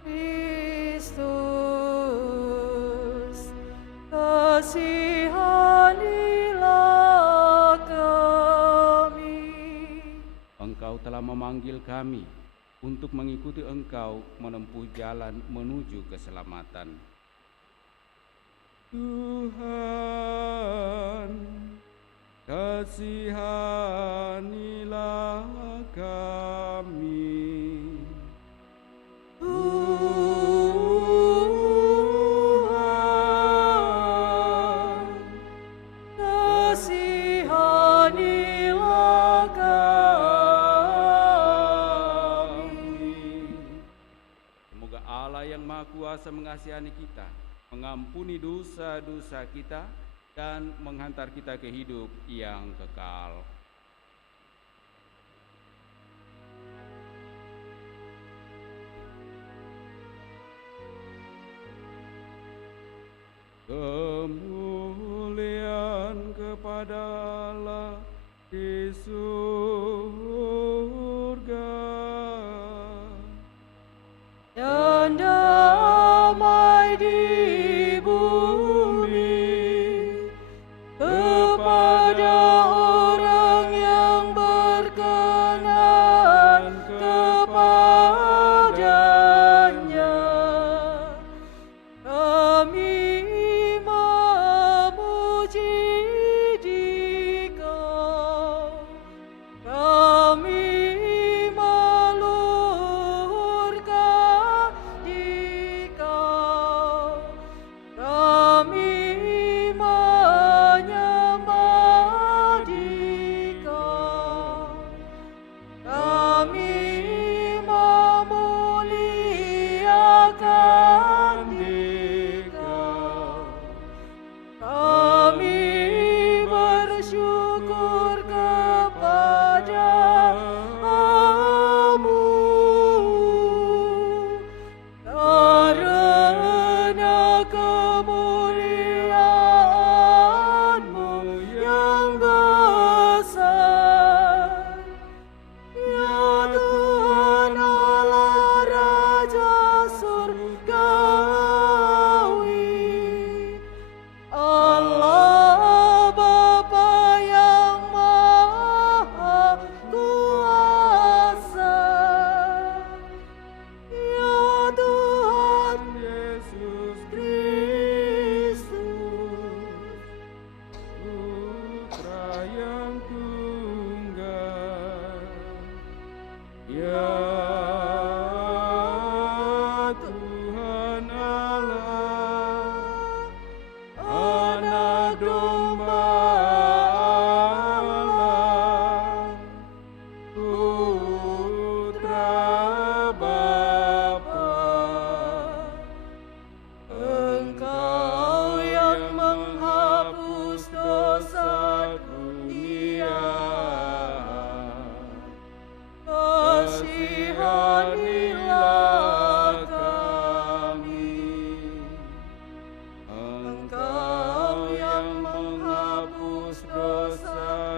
Kristus, kasihanilah kami. Engkau telah memanggil kami untuk mengikuti Engkau menempuh jalan menuju keselamatan. Tuhan, kasihanilah kami. Tuhan, kasihanilah kami. Semoga Allah yang Maha Kuasa mengasihani kita, mengampuni dosa-dosa kita, dan menghantar kita ke hidup yang kekal. Kemuliaan kepada Allah di surga, Dan damai di bumi kepada orang yang berkenan kepadanya. Kami memuji Dikau,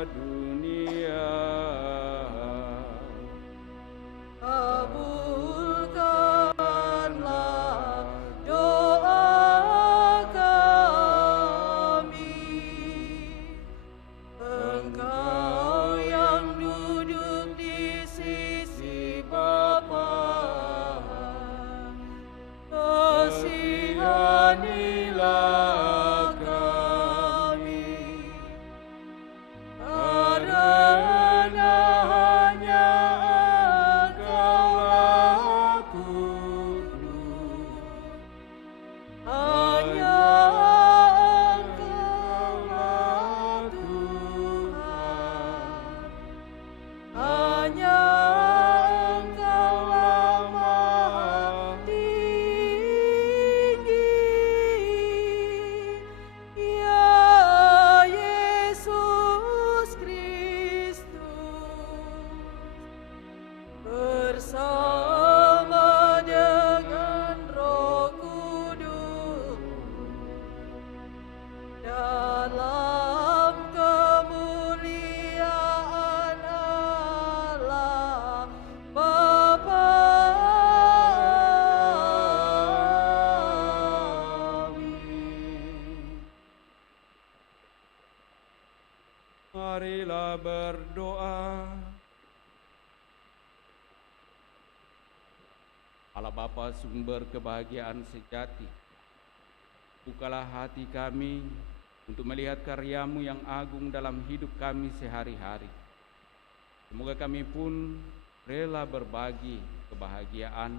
dunia. Kabulkanlah doa kami. Engkau yang duduk di sisi Bapa, kasihanilah kami, karena hanya Engkaulah kudus, hanya Engkaulah Tuhan, hanya Engkaulah Maha Tinggi, ya Yesus Kristus, bersama dengan Roh Kudus, dalam kemuliaan Allah Bapa. Amin. Marilah berdoa. Allah Bapa, sumber kebahagiaan sejati, bukalah hati kami untuk melihat karya-Mu yang agung dalam hidup kami sehari-hari. Semoga kami pun rela berbagi kebahagiaan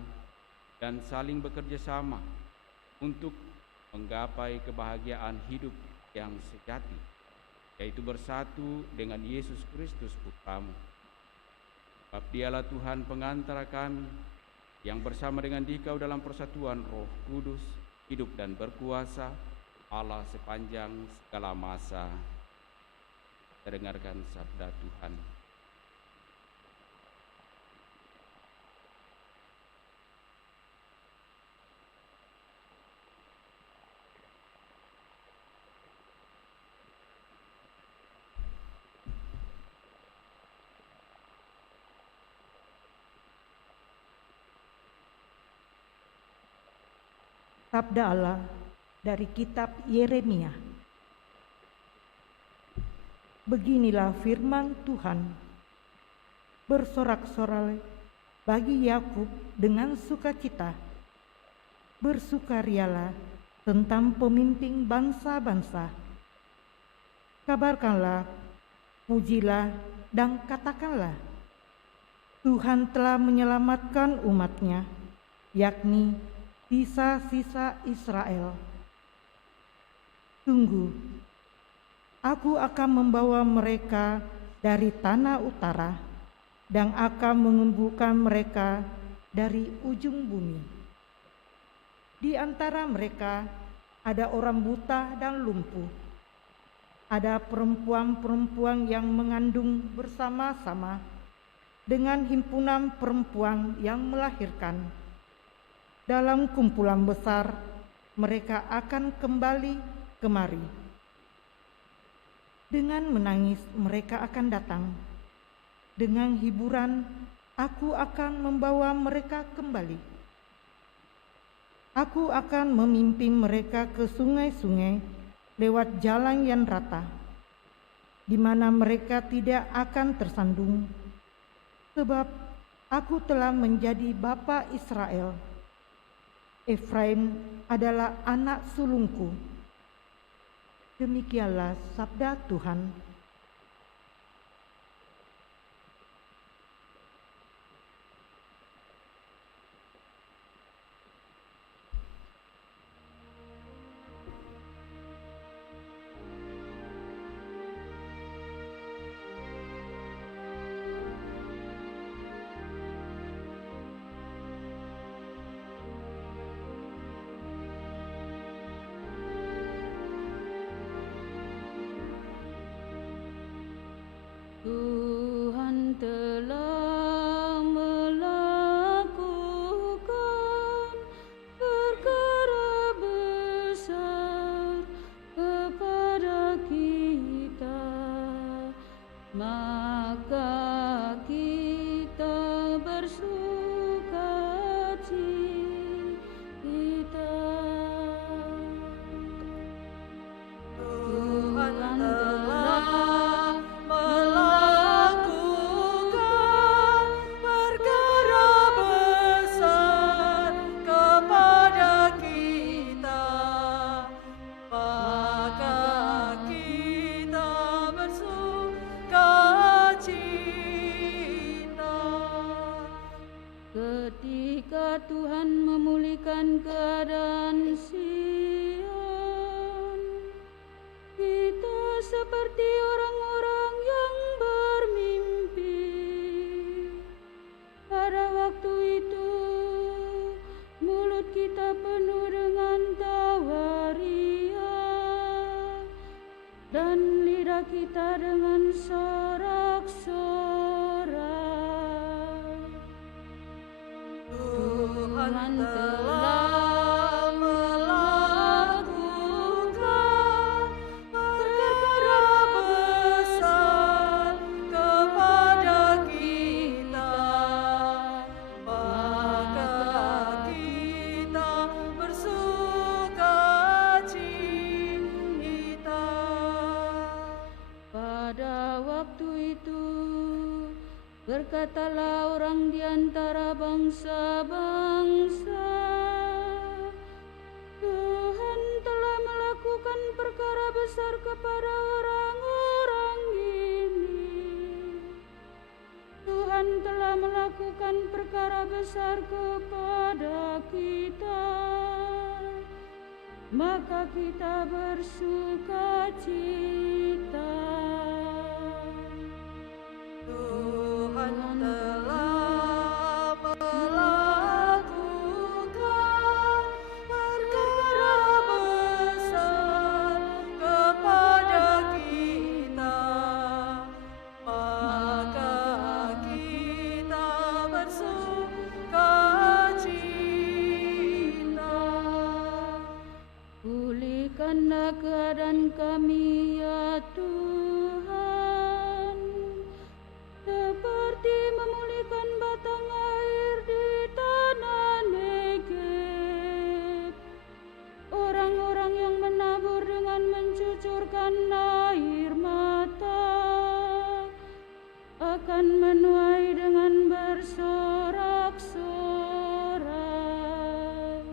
dan saling bekerja sama untuk menggapai kebahagiaan hidup yang sejati, yaitu bersatu dengan Yesus Kristus Putra-Mu. Sebab Dialah Tuhan pengantara kami, yang bersama dengan Dikau dalam persatuan Roh Kudus, hidup dan berkuasa, Allah sepanjang segala masa. Kita dengarkan sabda Tuhan. Sabda Allah dari kitab Yeremia. Beginilah firman Tuhan. Bersorak-sorai bagi Yakub dengan sukacita. Bersukarialah tentang pemimpin bangsa-bangsa. Kabarkanlah, pujilah dan katakanlah, Tuhan telah menyelamatkan umat-Nya, yakni sisa-sisa Israel. Tunggu, aku akan membawa mereka dari tanah utara dan akan mengumpulkan mereka dari ujung bumi. Di antara mereka ada orang buta dan lumpuh, ada perempuan-perempuan yang mengandung bersama-sama dengan himpunan perempuan yang melahirkan. Dalam kumpulan besar, mereka akan kembali kemari. Dengan menangis mereka akan datang. Dengan hiburan, aku akan membawa mereka kembali. Aku akan memimpin mereka ke sungai-sungai lewat jalan yang rata, di mana mereka tidak akan tersandung. Sebab aku telah menjadi bapa Israel. Efraim adalah anak sulungku. Demikianlah sabda Tuhan. maka kita bersukacita. Tuhan telah melakukan perkara besar kepada kita, maka kita bersukacita. Ketika Tuhan memulihkan keadaan Sion, kita seperti orang-orang yang bermimpi. Pada waktu itu, mulut kita penuh dengan tawa ria, dan lidah kita dengan sorak-sorai. Tuhan telah melakukan perkara besar kepada kita, maka kita bersukacita. Pada waktu itu, berkatalah orang di antara bangsa-bangsa, Tuhan telah melakukan perkara besar kepada orang-orang ini. Tuhan telah melakukan perkara besar kepada kita, maka kita bersukacita. Tuhan telah melakukan perkara besar kepada kita, maka kita bersukacita. Pulihkanlah keadaan kami ya Tuhan, seperti memulihkan batang air di tanah Negeb. Orang-orang yang menabur dengan mencucurkan air mata akan menuai dengan bersorak-sorai.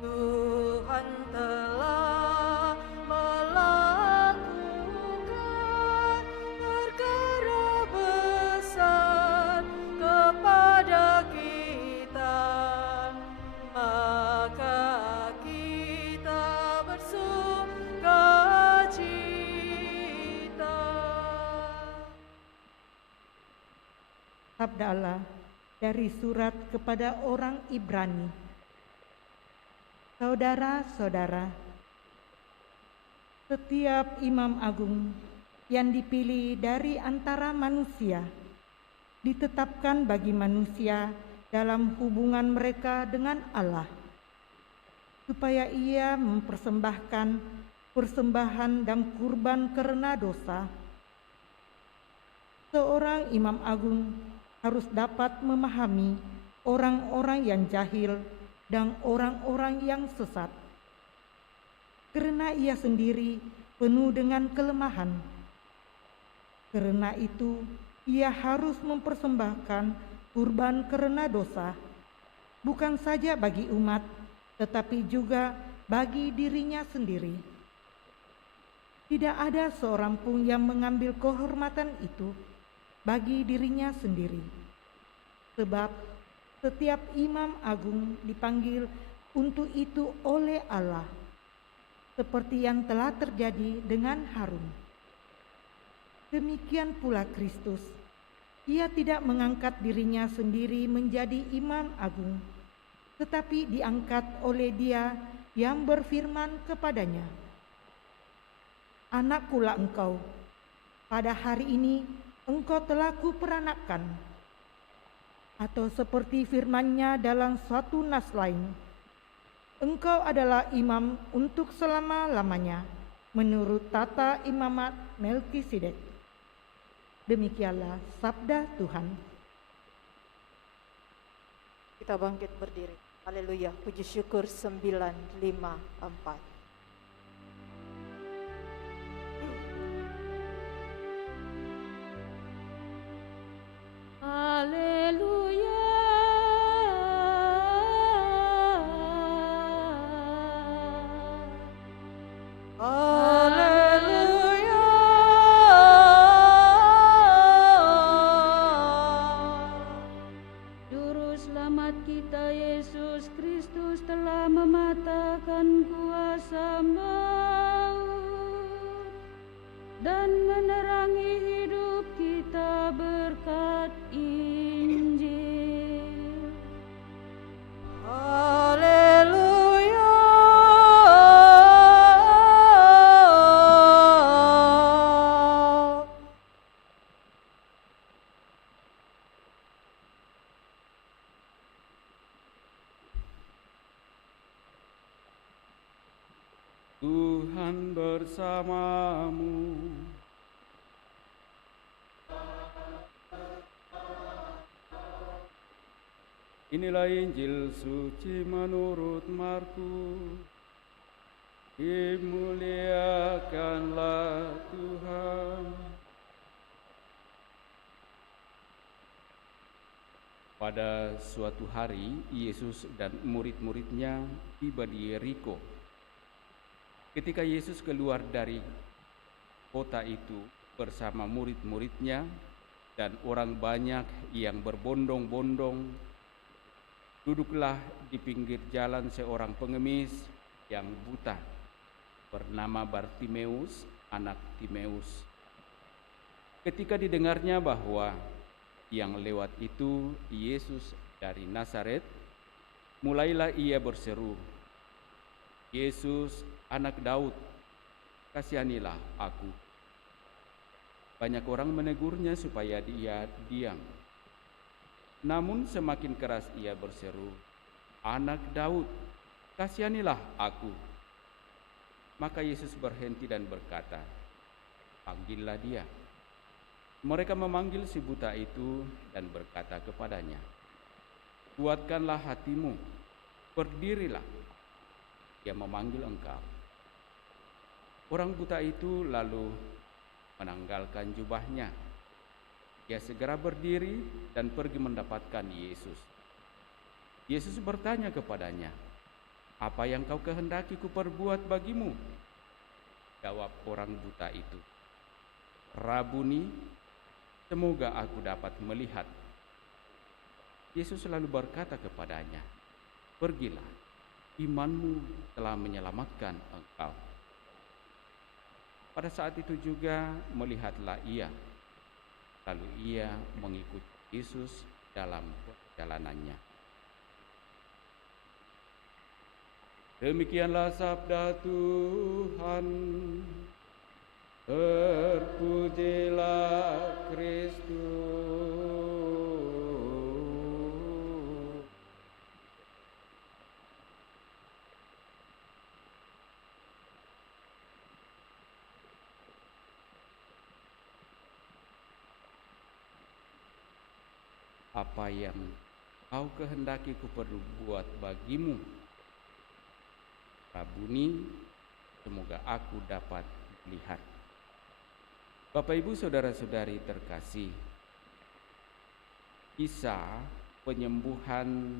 Tuhan telah melakukan perkara besar kepada kita, maka kita bersukacita. Sabda Allah dari surat kepada orang Ibrani. Saudara-saudara, setiap imam agung yang dipilih dari antara manusia ditetapkan bagi manusia dalam hubungan mereka dengan Allah, supaya ia mempersembahkan persembahan dan kurban karena dosa. Seorang imam agung harus dapat memahami orang-orang yang jahil dan orang-orang yang sesat, karena ia sendiri penuh dengan kelemahan. Karena itu, ia harus mempersembahkan kurban karena dosa, bukan saja bagi umat, tetapi juga bagi dirinya sendiri. Tidak ada seorang pun yang mengambil kehormatan itu bagi dirinya sendiri, sebab setiap imam agung dipanggil untuk itu oleh Allah, seperti yang telah terjadi dengan Harun. Demikian pula Kristus, ia tidak mengangkat dirinya sendiri menjadi imam agung, tetapi diangkat oleh Dia yang berfirman kepadanya, "Anakkulah engkau, pada hari ini engkau telah kuperanakkan." Atau seperti firman-Nya dalam suatu nas lain, "Engkau adalah imam untuk selama-lamanya, menurut tata imamat Melkisedek." Demikianlah sabda Tuhan. Kita bangkit berdiri. Haleluya. Puji syukur 954. Haleluya. Haleluya. Juru selamat kita Yesus Kristus telah mematahkan kuasa maut dan menerangi hidup kita berkat Injil. Haleluya. Tuhan bersamamu. Inilah Injil suci menurut Markus. Dimuliakanlah Tuhan. Pada suatu hari, Yesus dan murid-muridnya tiba di Yeriko. Ketika Yesus keluar dari kota itu bersama murid-muridnya dan orang banyak yang berbondong-bondong, duduklah di pinggir jalan seorang pengemis yang buta bernama Bartimeus, anak Timeus. Ketika didengarnya bahwa yang lewat itu Yesus dari Nazaret, mulailah ia berseru, "Yesus, anak Daud, kasihanilah aku." Banyak orang menegurnya supaya dia diam. Namun semakin keras ia berseru, "Anak Daud, kasihanilah aku." Maka Yesus berhenti dan berkata, "Panggillah dia." Mereka memanggil si buta itu dan berkata kepadanya, "Kuatkanlah hatimu, berdirilah. Dia memanggil engkau." Orang buta itu lalu menanggalkan jubahnya. Dia segera berdiri dan pergi mendapatkan Yesus. Yesus bertanya kepadanya, "Apa yang kau kehendaki kuperbuat bagimu?" Jawab orang buta itu, "Rabuni, semoga aku dapat melihat." Yesus lalu berkata kepadanya, "Pergilah, imanmu telah menyelamatkan engkau." Pada saat itu juga melihatlah ia, lalu ia mengikuti Yesus dalam perjalanannya. Demikianlah sabda Tuhan. Terpujilah Kristus. Apa yang kau kehendaki kuperbuat bagimu? Rabuni, semoga aku dapat melihat. Bapak Ibu Saudara-saudari terkasih, kisah penyembuhan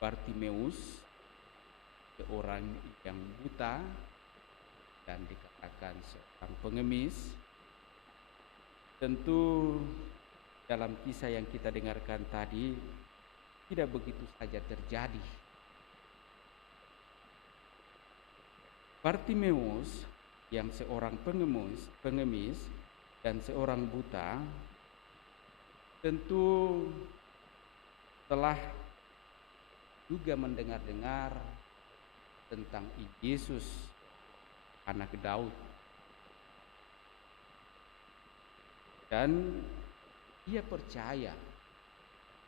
Bartimeus, seorang yang buta dan dikatakan seorang pengemis, tentu dalam kisah yang kita dengarkan tadi tidak begitu saja terjadi. Bartimeus yang seorang pengemis dan seorang buta tentu telah juga mendengar-dengar tentang Yesus anak Daud, dan ia percaya,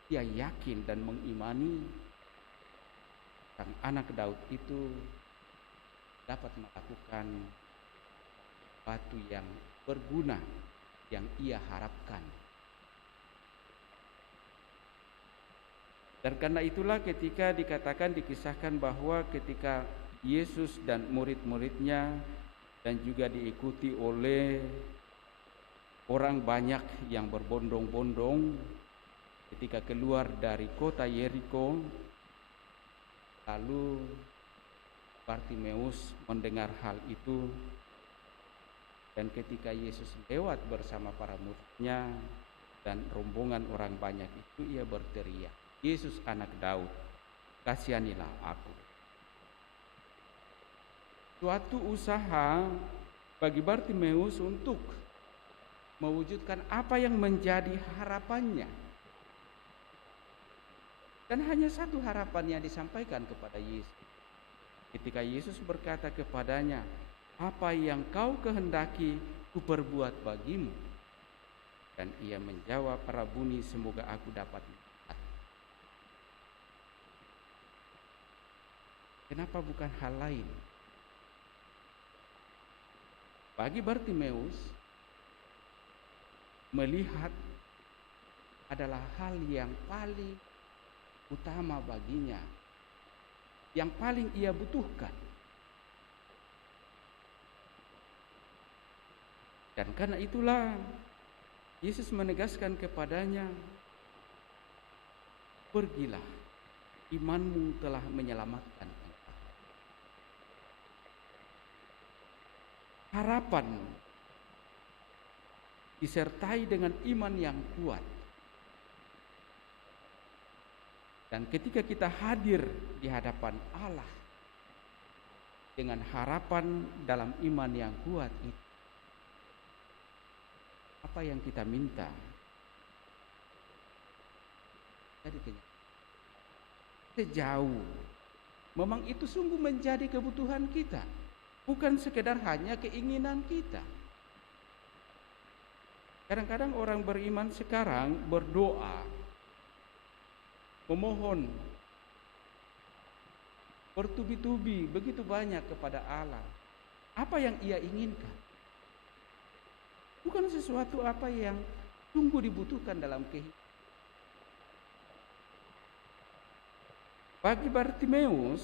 ia yakin dan mengimani sang anak Daud itu dapat melakukan sesuatu yang berguna yang ia harapkan. Dan karena itulah ketika dikisahkan bahwa ketika Yesus dan murid-muridnya dan juga diikuti oleh orang banyak yang berbondong-bondong ketika keluar dari kota Yeriko, lalu Bartimeus mendengar hal itu, dan ketika Yesus lewat bersama para muridnya dan rombongan orang banyak itu, ia berteriak, "Yesus anak Daud, kasihanilah aku." Suatu usaha bagi Bartimeus untuk mewujudkan apa yang menjadi harapannya. Dan hanya satu harapan yang disampaikan kepada Yesus. Ketika Yesus berkata kepadanya, "Apa yang kau kehendaki kuperbuat bagimu?" Dan ia menjawab, "Rabuni, semoga aku dapat melihat." Kenapa bukan hal lain? Bagi Bartimeus, melihat adalah hal yang paling utama baginya, yang paling ia butuhkan. Dan karena itulah Yesus menegaskan kepadanya, "Pergilah, imanmu telah menyelamatkan." Harapan disertai dengan iman yang kuat. Dan ketika kita hadir di hadapan Allah dengan harapan dalam iman yang kuat itu, apa yang kita minta jadi sejauh memang itu sungguh menjadi kebutuhan kita, bukan sekedar hanya keinginan kita. Kadang-kadang orang beriman sekarang berdoa, memohon, bertubi-tubi begitu banyak kepada Allah. Apa yang ia inginkan? Bukan sesuatu apa yang sungguh dibutuhkan dalam kehidupan. Bagi Bartimeus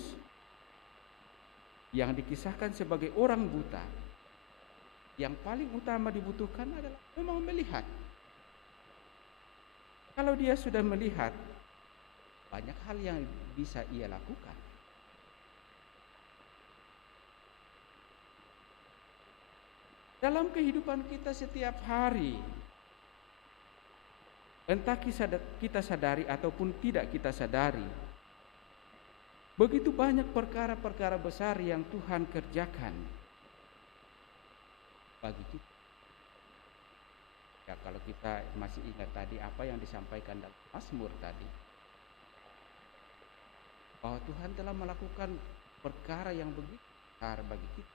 yang dikisahkan sebagai orang buta, yang paling utama dibutuhkan adalah memang melihat. Kalau dia sudah melihat, banyak hal yang bisa ia lakukan. Dalam kehidupan kita setiap hari, entah kita sadari ataupun tidak kita sadari, begitu banyak perkara-perkara besar yang Tuhan kerjakan bagi kita. Ya, kalau kita masih ingat tadi apa yang disampaikan dalam Mazmur tadi, bahwa Tuhan telah melakukan perkara yang begitu besar bagi kita.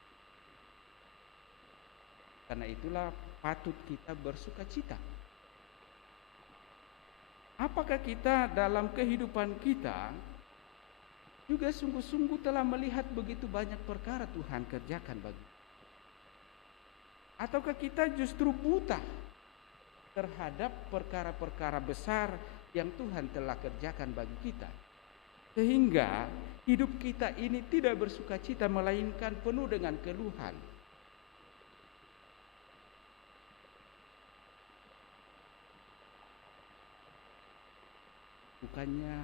Karena itulah patut kita bersukacita. Apakah kita dalam kehidupan kita juga sungguh-sungguh telah melihat begitu banyak perkara Tuhan kerjakan bagi kita? Ataukah kita justru buta terhadap perkara-perkara besar yang Tuhan telah kerjakan bagi kita, sehingga hidup kita ini tidak bersukacita melainkan penuh dengan keluhan? Bukannya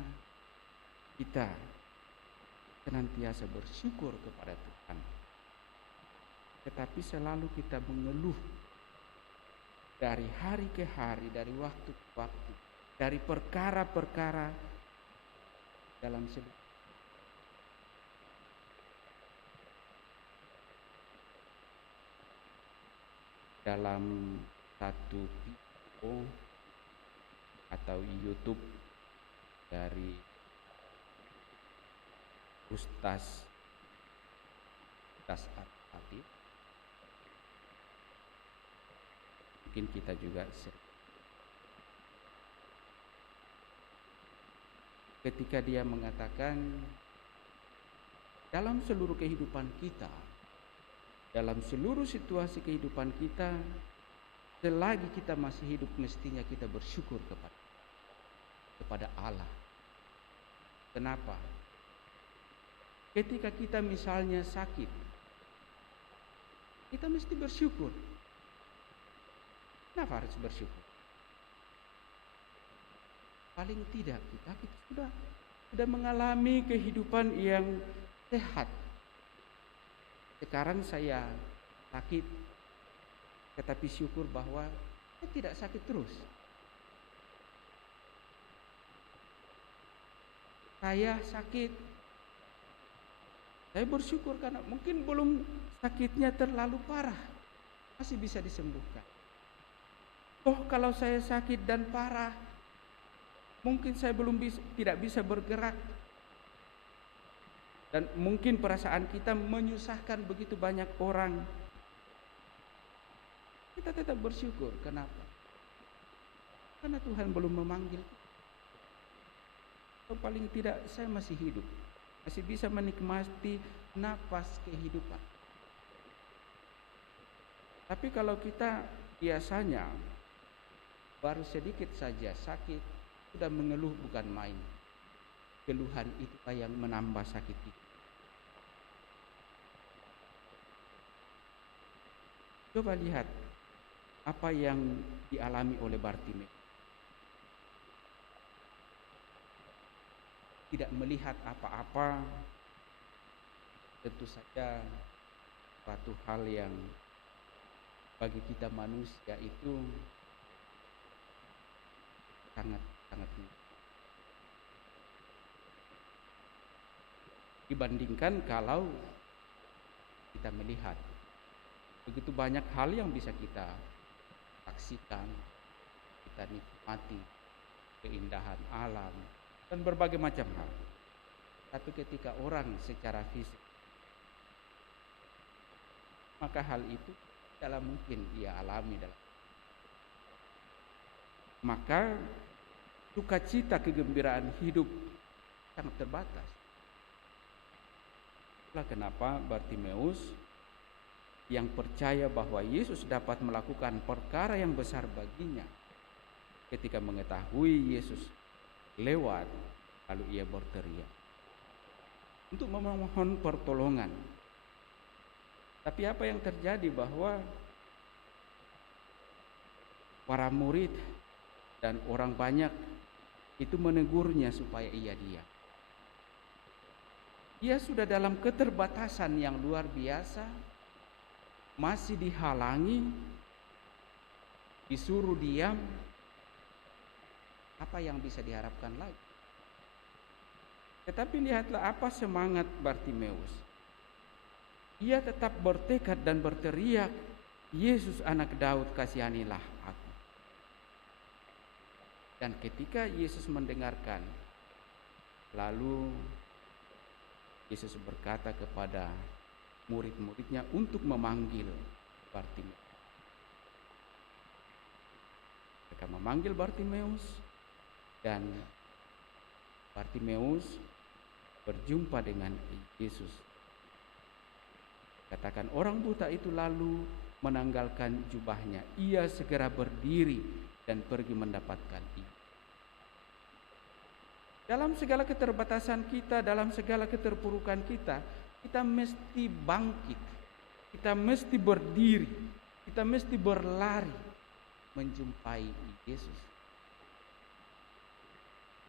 kita senantiasa bersyukur kepada Tuhan, tetapi selalu kita mengeluh dari hari ke hari, dari waktu ke waktu, dari perkara-perkara dalam seluruh. Dalam satu video atau YouTube dari Ustaz Al-Fatih, mungkin kita juga ketika dia mengatakan dalam seluruh kehidupan kita dalam seluruh situasi kehidupan kita, selagi kita masih hidup mestinya kita bersyukur kepada Allah. Kenapa? Ketika kita misalnya sakit, kita mesti bersyukur. Kenapa harus bersyukur? Paling tidak kita sudah mengalami kehidupan yang sehat. Sekarang saya sakit, tetapi syukur bahwa saya tidak sakit terus. Saya sakit, saya bersyukur karena mungkin belum sakitnya terlalu parah, masih bisa disembuhkan. Oh, kalau saya sakit dan parah, mungkin saya tidak bisa bergerak. Dan mungkin perasaan kita menyusahkan begitu banyak orang. Kita tetap bersyukur. Kenapa? Karena Tuhan belum memanggil. Atau paling tidak saya masih hidup, masih bisa menikmati napas kehidupan. Tapi kalau kita biasanya baru sedikit saja sakit, sudah mengeluh bukan main. Keluhan itu yang menambah sakit itu. Coba lihat apa yang dialami oleh Bartimeus. Tidak melihat apa-apa, tentu saja suatu hal yang bagi kita manusia itu sangat dibandingkan kalau kita melihat begitu banyak hal yang bisa kita saksikan, kita nikmati keindahan alam dan berbagai macam hal. Tapi ketika orang secara fisik, maka hal itu tidak mungkin ia alami dalam. Maka sukacita kegembiraan hidup sangat terbatas. Itulah kenapa Bartimeus yang percaya bahwa Yesus dapat melakukan perkara yang besar baginya, ketika mengetahui Yesus lewat, lalu ia berteriak untuk memohon pertolongan. Tapi apa yang terjadi bahwa para murid dan orang banyak itu menegurnya supaya ia diam. Ia sudah dalam keterbatasan yang luar biasa, masih dihalangi, disuruh diam. Apa yang bisa diharapkan lagi? Tetapi lihatlah apa semangat Bartimeus. Ia tetap bertekad dan berteriak, Yesus anak Daud, kasihanilah aku. Dan ketika Yesus mendengarkan, lalu Yesus berkata kepada murid-muridnya untuk memanggil Bartimeus. Mereka memanggil Bartimeus dan Bartimeus berjumpa dengan Yesus. Katakan orang buta itu lalu menanggalkan jubahnya. Ia segera berdiri dan pergi mendapatkan ia. Dalam segala keterbatasan kita, dalam segala keterpurukan kita, kita mesti bangkit, kita mesti berdiri, kita mesti berlari menjumpai Yesus.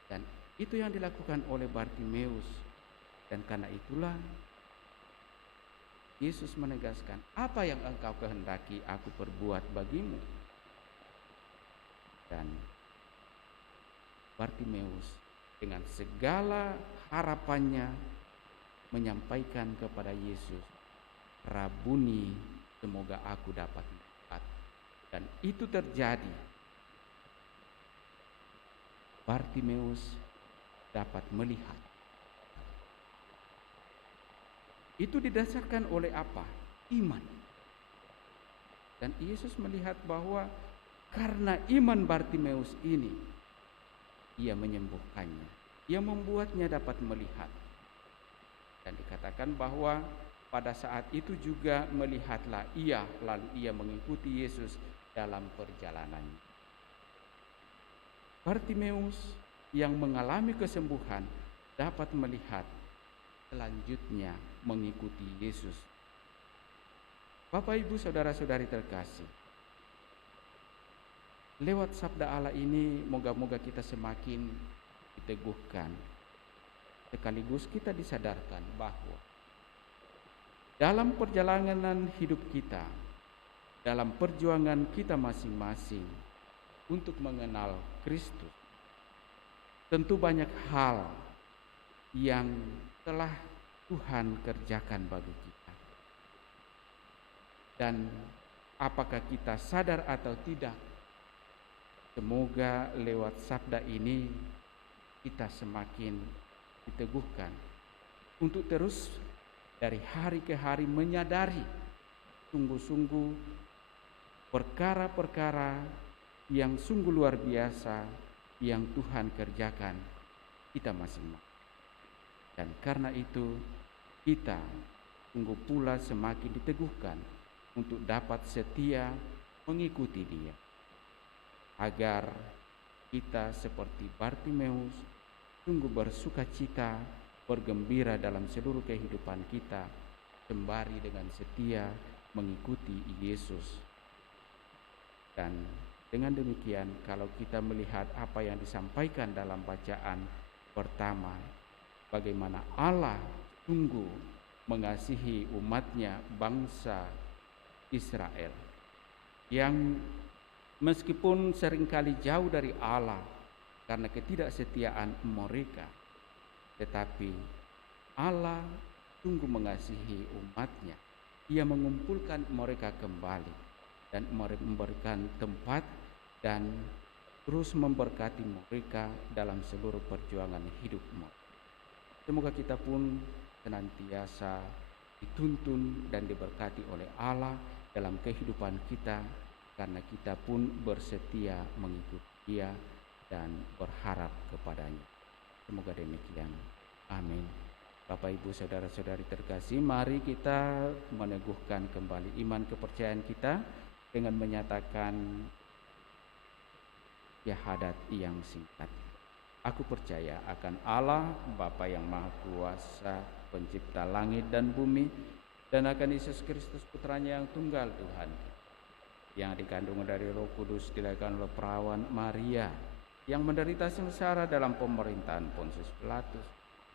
Dan itu yang dilakukan oleh Bartimeus. Dan karena itulah Yesus menegaskan, apa yang engkau kehendaki aku perbuat bagimu. Dan Bartimeus dengan segala harapannya menyampaikan kepada Yesus, Rabuni, semoga aku dapat melihat. Dan itu terjadi. Bartimeus dapat melihat. Itu didasarkan oleh apa? Iman. Dan Yesus melihat bahwa karena iman Bartimeus ini, ia menyembuhkannya. Ia membuatnya dapat melihat. Dan dikatakan bahwa pada saat itu juga melihatlah ia, lalu ia mengikuti Yesus dalam perjalanannya. Bartimeus yang mengalami kesembuhan dapat melihat selanjutnya mengikuti Yesus. Bapak, Ibu, saudara-saudari terkasih, lewat sabda Allah ini moga-moga kita semakin diteguhkan, sekaligus kita disadarkan bahwa dalam perjalanan hidup kita, dalam perjuangan kita masing-masing untuk mengenal Kristus, tentu banyak hal yang telah Tuhan kerjakan bagi kita. Dan apakah kita sadar atau tidak, semoga lewat sabda ini kita semakin diteguhkan untuk terus dari hari ke hari menyadari sungguh-sungguh perkara-perkara yang sungguh luar biasa yang Tuhan kerjakan kita masing-masing. Dan karena itu kita sungguh pula semakin diteguhkan untuk dapat setia mengikuti Dia, agar kita seperti Bartimeus sungguh bersukacita, bergembira dalam seluruh kehidupan kita, sembari dengan setia mengikuti Yesus. Dan dengan demikian, kalau kita melihat apa yang disampaikan dalam bacaan pertama, bagaimana Allah sungguh mengasihi umatnya, bangsa Israel, yang meskipun seringkali jauh dari Allah karena ketidaksetiaan mereka, tetapi Allah sungguh mengasihi umatnya. Ia mengumpulkan mereka kembali dan memberikan tempat dan terus memberkati mereka dalam seluruh perjuangan hidup mereka. Semoga kita pun senantiasa dituntun dan diberkati oleh Allah dalam kehidupan kita, karena kita pun bersetia mengikuti Dia dan berharap kepadanya. Semoga demikian. Amin. Bapak, Ibu, saudara-saudari terkasih, mari kita meneguhkan kembali iman kepercayaan kita dengan menyatakan syahadat yang singkat. Aku percaya akan Allah, Bapa yang Maha Kuasa, Pencipta langit dan bumi, dan akan Yesus Kristus, Putranya yang tunggal Tuhan, yang dikandung dari Roh Kudus, dilahirkan oleh perawan Maria, yang menderita sengsara dalam pemerintahan Pontius Pilatus,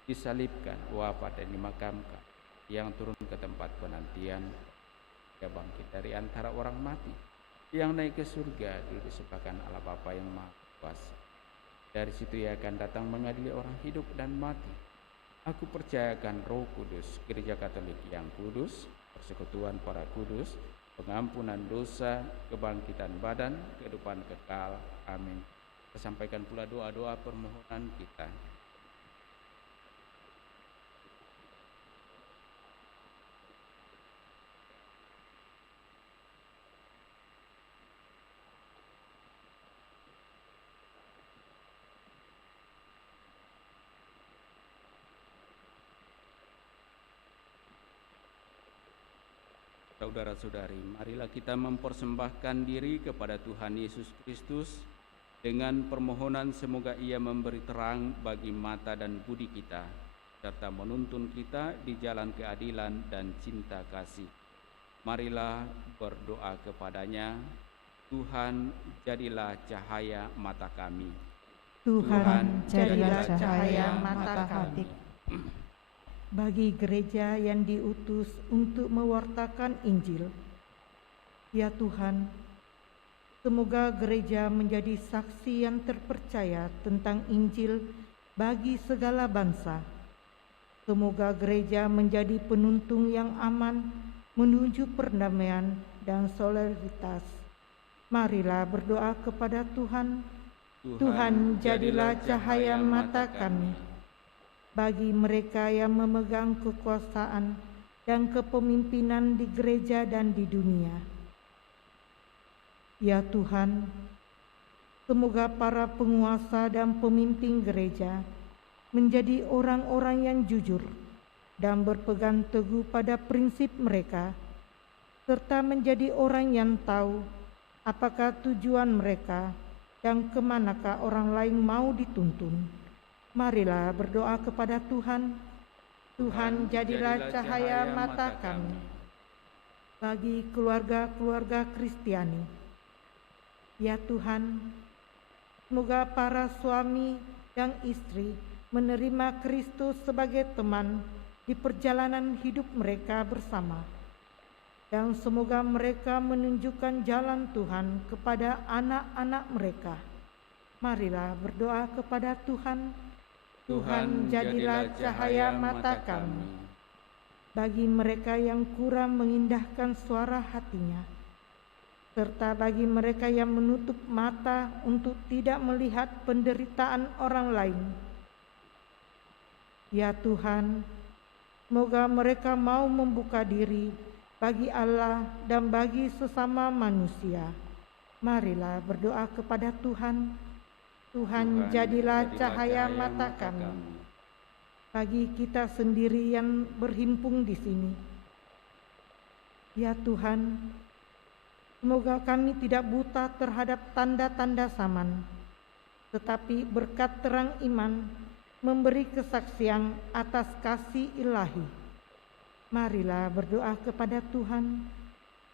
disalibkan, wafat dan dimakamkan, yang turun ke tempat penantian, yang bangkit dari antara orang mati, yang naik ke surga, duduk di sebelah kanan Allah Bapa yang Maha Kuasa. Dari situ Ia akan datang mengadili orang hidup dan mati. Aku percayakan Roh Kudus, Gereja Katolik yang kudus, persekutuan para kudus, pengampunan dosa, kebangkitan badan, kehidupan kekal. Amin. Kita sampaikan pula doa-doa permohonan kita. Saudara-saudari, marilah kita mempersembahkan diri kepada Tuhan Yesus Kristus dengan permohonan semoga Ia memberi terang bagi mata dan budi kita, serta menuntun kita di jalan keadilan dan cinta kasih. Marilah berdoa kepadanya. Tuhan, jadilah cahaya mata kami. Tuhan, jadilah cahaya mata kami. Bagi gereja yang diutus untuk mewartakan Injil, ya Tuhan, semoga gereja menjadi saksi yang terpercaya tentang Injil bagi segala bangsa. Semoga gereja menjadi penuntun yang aman menuju perdamaian dan solidaritas. Marilah berdoa kepada Tuhan. Tuhan, jadilah cahaya mata kami. Bagi mereka yang memegang kekuasaan dan kepemimpinan di gereja dan di dunia. Ya Tuhan, semoga para penguasa dan pemimpin gereja menjadi orang-orang yang jujur, dan berpegang teguh pada prinsip mereka, serta menjadi orang yang tahu apakah tujuan mereka dan kemanakah orang lain mau dituntun. Marilah berdoa kepada Tuhan. Tuhan, jadilah cahaya mata kami bagi keluarga-keluarga Kristiani. Ya Tuhan, semoga para suami dan istri menerima Kristus sebagai teman di perjalanan hidup mereka bersama. Dan semoga mereka menunjukkan jalan Tuhan kepada anak-anak mereka. Marilah berdoa kepada Tuhan. Tuhan, jadilah cahaya mata kami bagi mereka yang kurang mengindahkan suara hatinya, serta bagi mereka yang menutup mata untuk tidak melihat penderitaan orang lain. Ya Tuhan, semoga mereka mau membuka diri bagi Allah dan bagi sesama manusia. Marilah berdoa kepada Tuhan. Tuhan, jadilah cahaya mata kami bagi kita sendiri yang berhimpun di sini. Ya Tuhan, semoga kami tidak buta terhadap tanda-tanda zaman, tetapi berkat terang iman memberi kesaksian atas kasih ilahi. Marilah berdoa kepada Tuhan.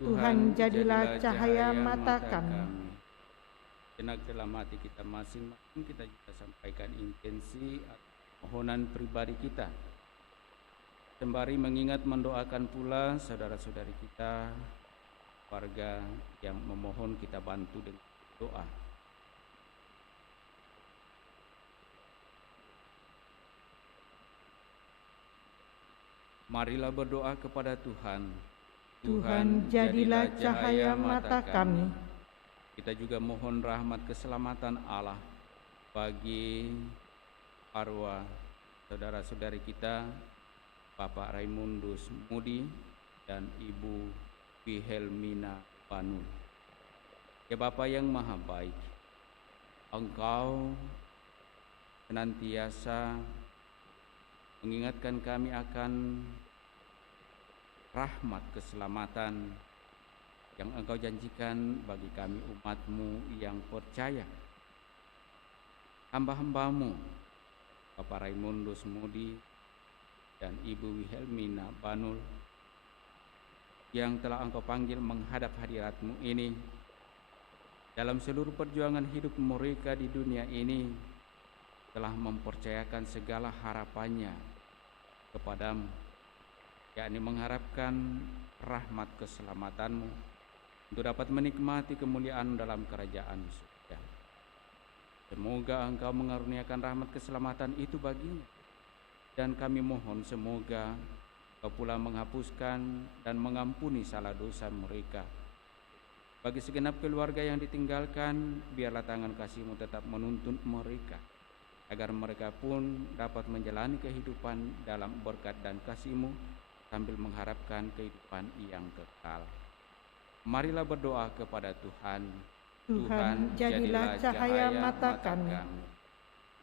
Tuhan, jadilah cahaya mata kami. Sejenak dalam hati kita masing-masing, kita juga sampaikan intensi permohonan pribadi kita, sembari mengingat mendoakan pula saudara-saudari kita, warga yang memohon kita bantu dengan doa. Marilah berdoa kepada Tuhan. Tuhan, jadilah cahaya mata kami. Kita juga mohon rahmat keselamatan Allah bagi arwah saudara-saudari kita, Bapak Raimundus Mudi dan Ibu Wilhelmina Banul. Ya Bapa yang Maha Baik, Engkau senantiasa mengingatkan kami akan rahmat keselamatan yang Engkau janjikan bagi kami umat-Mu yang percaya. Hamba-hamba-Mu, Bapak Raimundus Mudi dan Ibu Wilhelmina Banul, yang telah Engkau panggil menghadap hadirat-Mu ini, dalam seluruh perjuangan hidup mereka di dunia ini, telah mempercayakan segala harapannya kepadamu, yakni mengharapkan rahmat keselamatan-Mu, untuk dapat menikmati kemuliaan dalam kerajaan surga. Semoga Engkau mengaruniakan rahmat keselamatan itu baginya, dan kami mohon semoga Engkau pula menghapuskan dan mengampuni salah dosa mereka. Bagi segenap keluarga yang ditinggalkan, biarlah tangan kasih-Mu tetap menuntun mereka, agar mereka pun dapat menjalani kehidupan dalam berkat dan kasih-Mu sambil mengharapkan kehidupan yang kekal. Marilah berdoa kepada Tuhan. Tuhan, jadilah cahaya mata kami.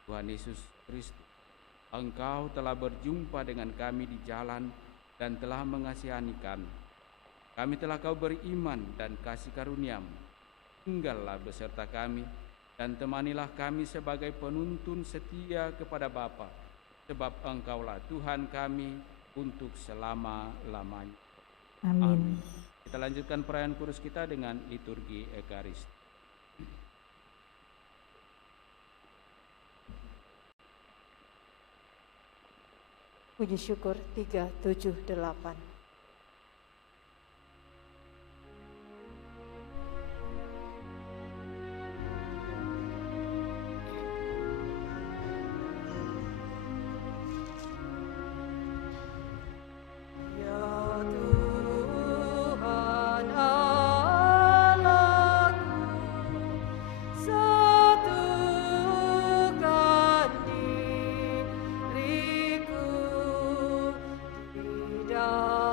Tuhan Yesus Kristus, Engkau telah berjumpa dengan kami di jalan dan telah mengasihani kami. Kami telah Kau beri iman dan kasih karunia-Mu. Tinggallah beserta kami dan temanilah kami sebagai penuntun setia kepada Bapa, sebab Engkaulah Tuhan kami untuk selama-lamanya. Amin. Kita lanjutkan perayaan kudus kita dengan liturgi Ekaristi. Puji syukur 378. Diriku tidak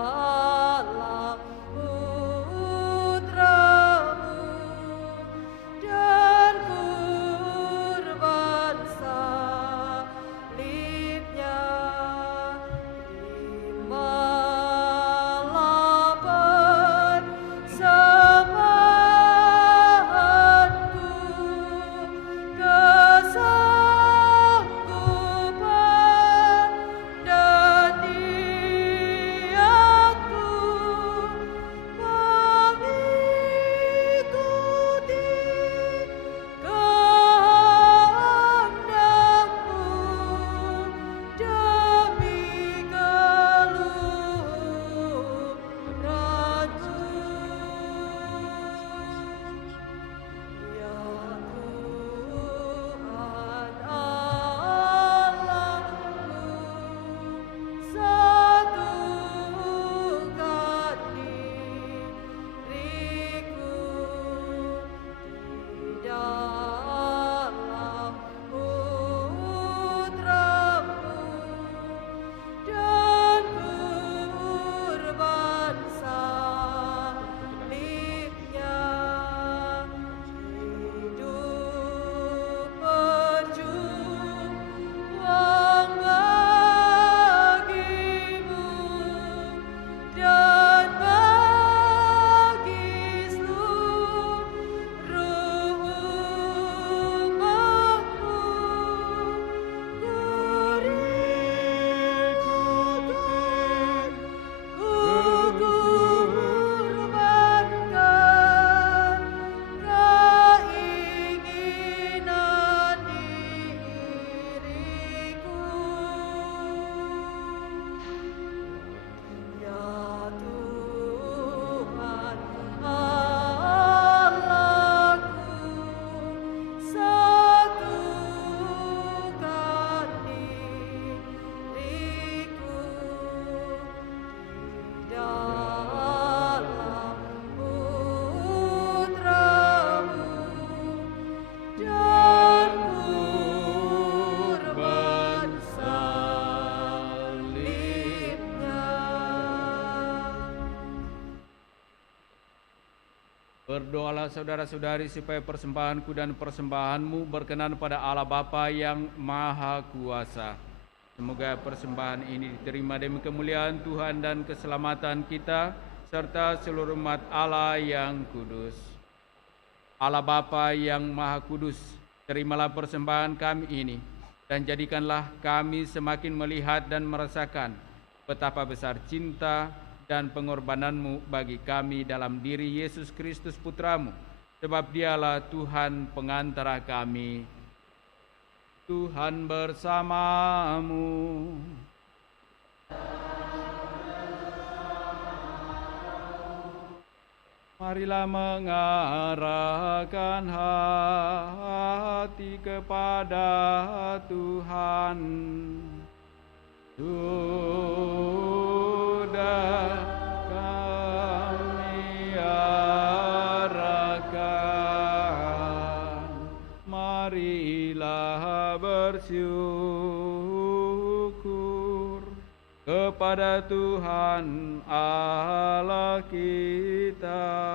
Berdoalah saudara-saudari supaya persembahanku dan persembahanmu berkenan pada Allah Bapa yang Maha Kuasa. Semoga persembahan ini diterima demi kemuliaan Tuhan dan keselamatan kita, serta seluruh umat Allah yang kudus. Allah Bapa yang Maha Kudus, terimalah persembahan kami ini, dan jadikanlah kami semakin melihat dan merasakan betapa besar cinta dan pengorbananmu bagi kami dalam diri Yesus Kristus Putramu, sebab dialah Tuhan pengantara kami. Tuhan bersamamu. Marilah mengarahkan hati kepada Tuhan. Sudah kami arahkan, marilah bersyukur kepada Tuhan Allah kita.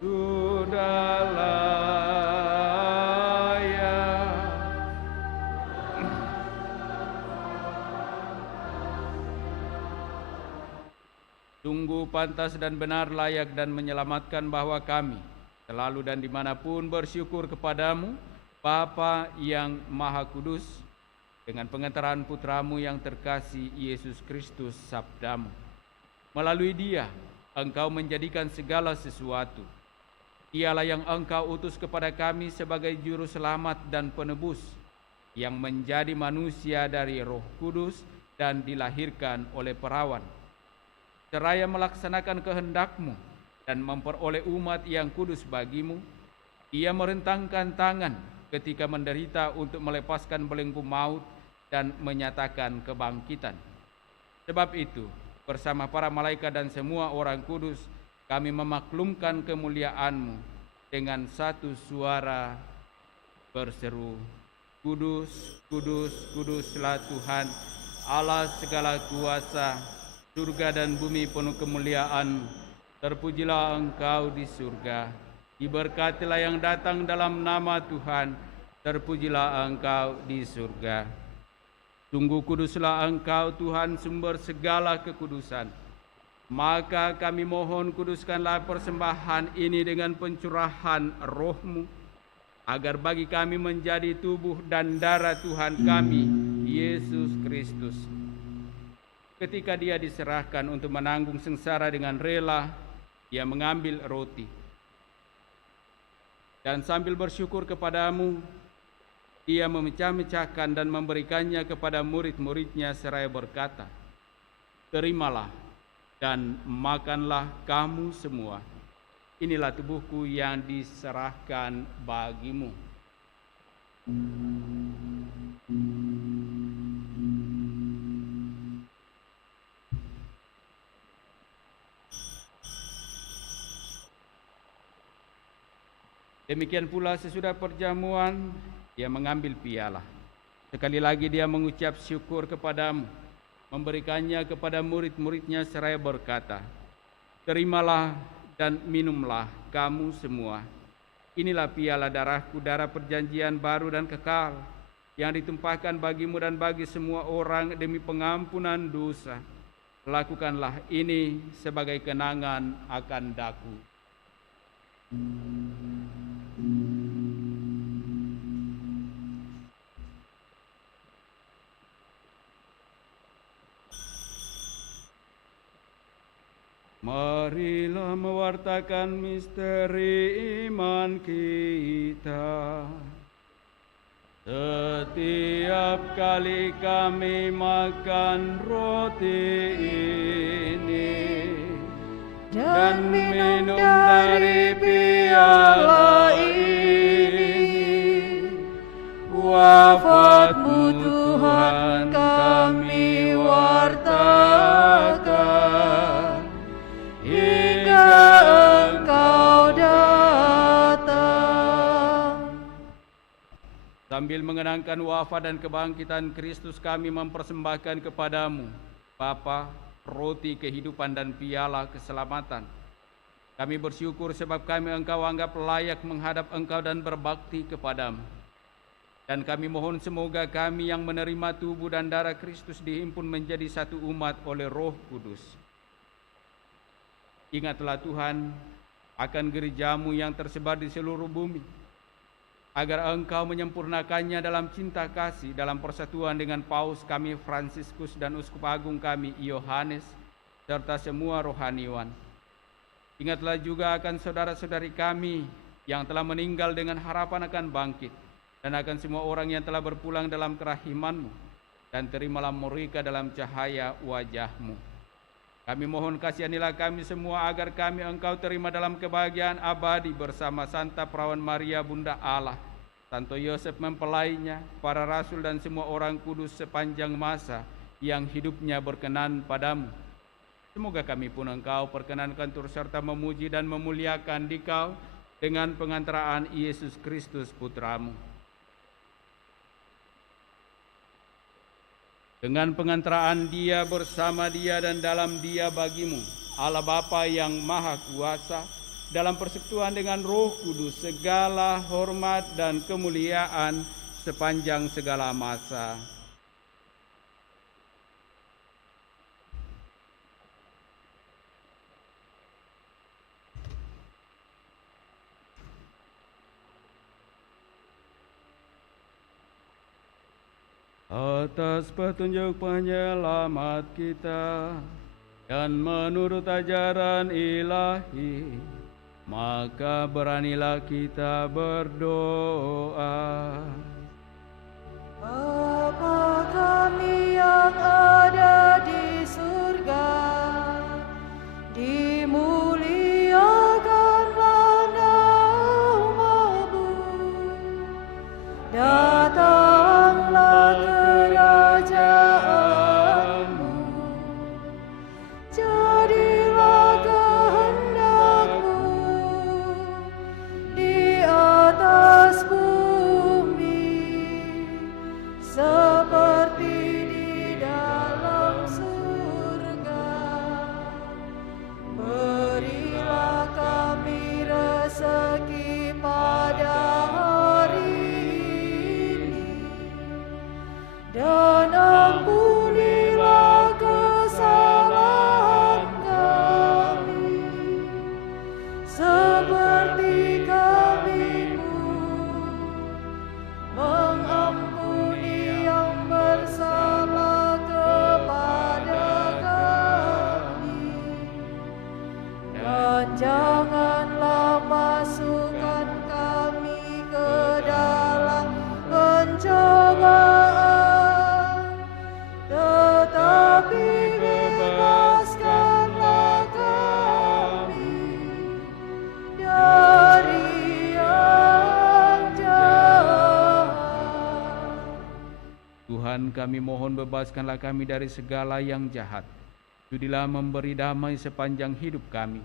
Sudah layak sungguh pantas dan benar, layak dan menyelamatkan bahwa kami selalu dan dimanapun bersyukur kepadamu, Bapa yang Maha Kudus, dengan pengantaran Putramu yang terkasih Yesus Kristus sabdamu. Melalui Dia, Engkau menjadikan segala sesuatu. Dialah yang Engkau utus kepada kami sebagai juru selamat dan penebus, yang menjadi manusia dari Roh Kudus dan dilahirkan oleh perawan. Seraya melaksanakan kehendak-Mu dan memperoleh umat yang kudus bagimu, Ia merentangkan tangan ketika menderita untuk melepaskan belenggu maut dan menyatakan kebangkitan. Sebab itu, bersama para malaikat dan semua orang kudus, kami memaklumkan kemuliaan-Mu dengan satu suara berseru, Kudus, kudus, kuduslah Tuhan, Allah segala kuasa, surga dan bumi penuh kemuliaan. Terpujilah Engkau di surga, diberkatilah yang datang dalam nama Tuhan, terpujilah Engkau di surga. Sungguh kuduslah Engkau Tuhan, sumber segala kekudusan. Maka kami mohon, kuduskanlah persembahan ini dengan pencurahan Roh-Mu, agar bagi kami menjadi tubuh dan darah Tuhan kami, Yesus Kristus. Ketika Dia diserahkan untuk menanggung sengsara dengan rela, Dia mengambil roti, dan sambil bersyukur kepadamu, Dia memecah-mecahkan dan memberikannya kepada murid-murid-Nya seraya berkata, terimalah dan makanlah kamu semua. Inilah tubuhku yang diserahkan bagimu. Demikian pula sesudah perjamuan, Dia mengambil piala. Sekali lagi Dia mengucap syukur kepadamu, memberikannya kepada murid-murid-Nya seraya berkata, terimalah dan minumlah kamu semua. Inilah piala darahku, darah perjanjian baru dan kekal, yang ditumpahkan bagimu dan bagi semua orang demi pengampunan dosa. Lakukanlah ini sebagai kenangan akan daku. Marilah mewartakan misteri iman kita. Setiap kali kami makan roti ini dan minum dari piala ini, wafat-Mu Tuhan kami wartakan hingga Engkau datang. Sambil mengenangkan wafat dan kebangkitan Kristus, kami mempersembahkan kepadamu, Bapa, roti kehidupan dan piala keselamatan. Kami bersyukur sebab kami Engkau anggap layak menghadap Engkau dan berbakti kepadamu. Dan kami mohon semoga kami yang menerima tubuh dan darah Kristus dihimpun menjadi satu umat oleh Roh Kudus. Ingatlah Tuhan akan gerejamu yang tersebar di seluruh bumi, agar Engkau menyempurnakannya dalam cinta kasih, dalam persatuan dengan Paus kami Fransiskus dan Uskup Agung kami Yohanes, serta semua rohaniwan. Ingatlah juga akan saudara-saudari kami yang telah meninggal dengan harapan akan bangkit, dan akan semua orang yang telah berpulang dalam kerahiman-Mu, dan terimalah mereka dalam cahaya wajah-Mu. Kami mohon kasihanilah kami semua agar kami Engkau terima dalam kebahagiaan abadi bersama Santa Perawan Maria Bunda Allah, Santo Yosef mempelainya, para rasul dan semua orang kudus sepanjang masa yang hidupnya berkenan padamu. Semoga kami pun Engkau perkenankan turut serta memuji dan memuliakan Dikau dengan pengantaraan Yesus Kristus Putra-Mu. Dengan pengantaraan Dia, bersama Dia, dan dalam Dia bagimu, Allah Bapa yang Maha Kuasa, dalam persekutuan dengan Roh Kudus, segala hormat dan kemuliaan sepanjang segala masa. Atas petunjuk penyelamat kita dan menurut ajaran ilahi, maka beranilah kita berdoa. Bapa kami yang ada di surga, dimuliakanlah nama-Mu. Datanglah kerajaan-Mu, jadilah kehendak-Mu di atas bumi seperti di dalam surga. Berilah kami rezeki pada hari ini, dan ampunilah kesalahan kami, seperti kami pun mengampuni yang bersalah kepada kami. Dan janganlah masukkan kami ke dalam pencobaan, tetapi bebaskanlah kami dari yang jahat. Tuhan, kami mohon bebaskanlah kami dari segala yang jahat. Sudilah memberi damai sepanjang hidup kami,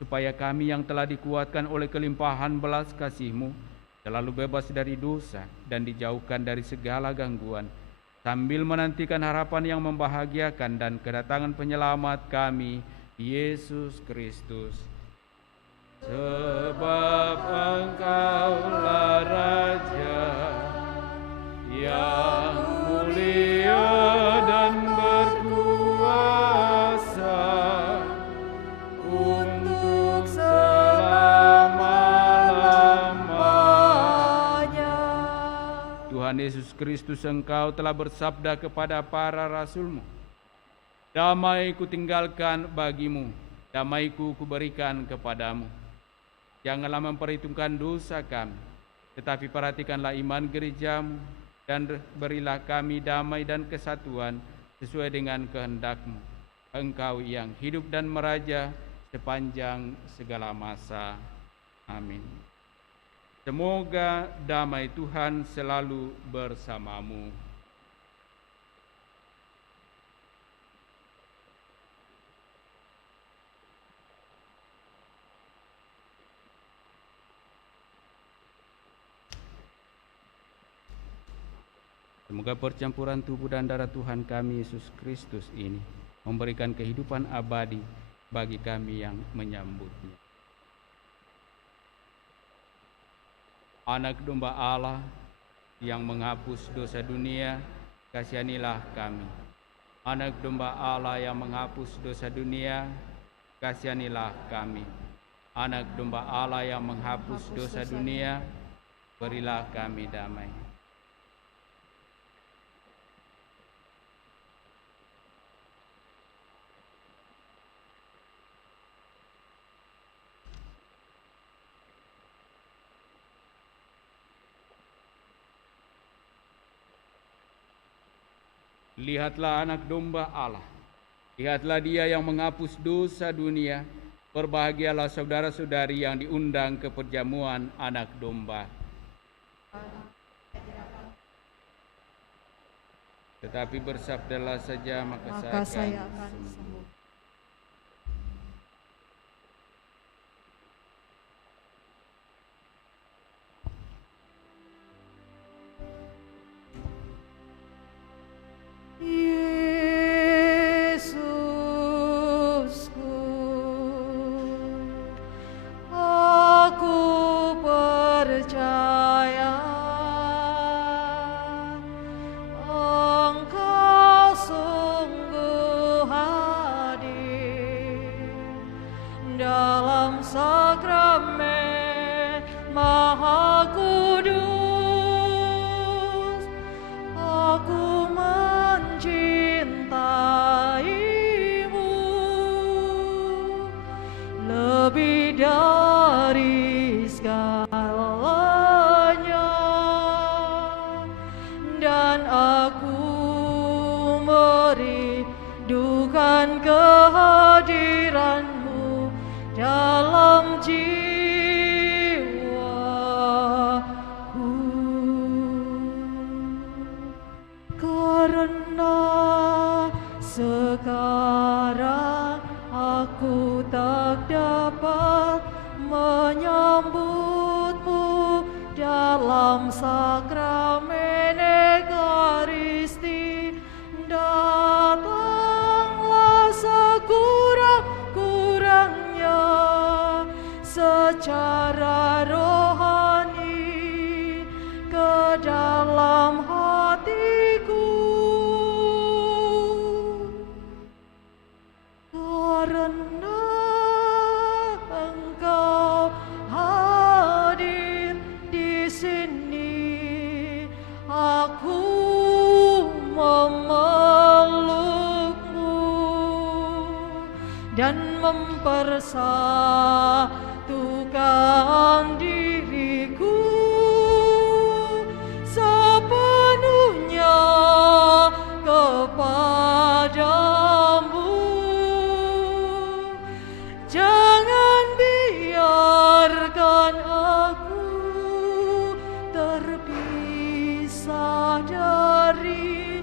supaya kami yang telah dikuatkan oleh kelimpahan belas kasih-Mu selalu bebas dari dosa dan dijauhkan dari segala gangguan, sambil menantikan harapan yang membahagiakan dan kedatangan penyelamat kami, Yesus Kristus. Sebab Engkaulah Raja yang mulia dan berkuasa untuk selama-lamanya. Tuhan Yesus Kristus, Engkau telah bersabda kepada para rasul-Mu, damai kutinggalkan bagimu, damai-Ku kuberikan kepadamu. Janganlah memperhitungkan dosa kami, tetapi perhatikanlah iman gereja-Mu, dan berilah kami damai dan kesatuan sesuai dengan kehendak-Mu. Engkau yang hidup dan meraja sepanjang segala masa. Amin. Semoga damai Tuhan selalu bersamamu. Semoga percampuran tubuh dan darah Tuhan kami Yesus Kristus ini memberikan kehidupan abadi bagi kami yang menyambutnya. Anak domba Allah yang menghapus dosa dunia, kasihanilah kami. Anak domba Allah yang menghapus dosa dunia, kasihanilah kami. Anak domba Allah yang menghapus dosa dunia, berilah kami damai. Lihatlah anak domba Allah. Lihatlah dia yang menghapus dosa dunia. Berbahagialah saudara-saudari yang diundang ke perjamuan anak domba. Tetapi bersabdalah saja, maka saya akan sembuh. Mempersatukan diriku sepenuhnya kepadamu. Jangan biarkan aku terpisah daripadamu.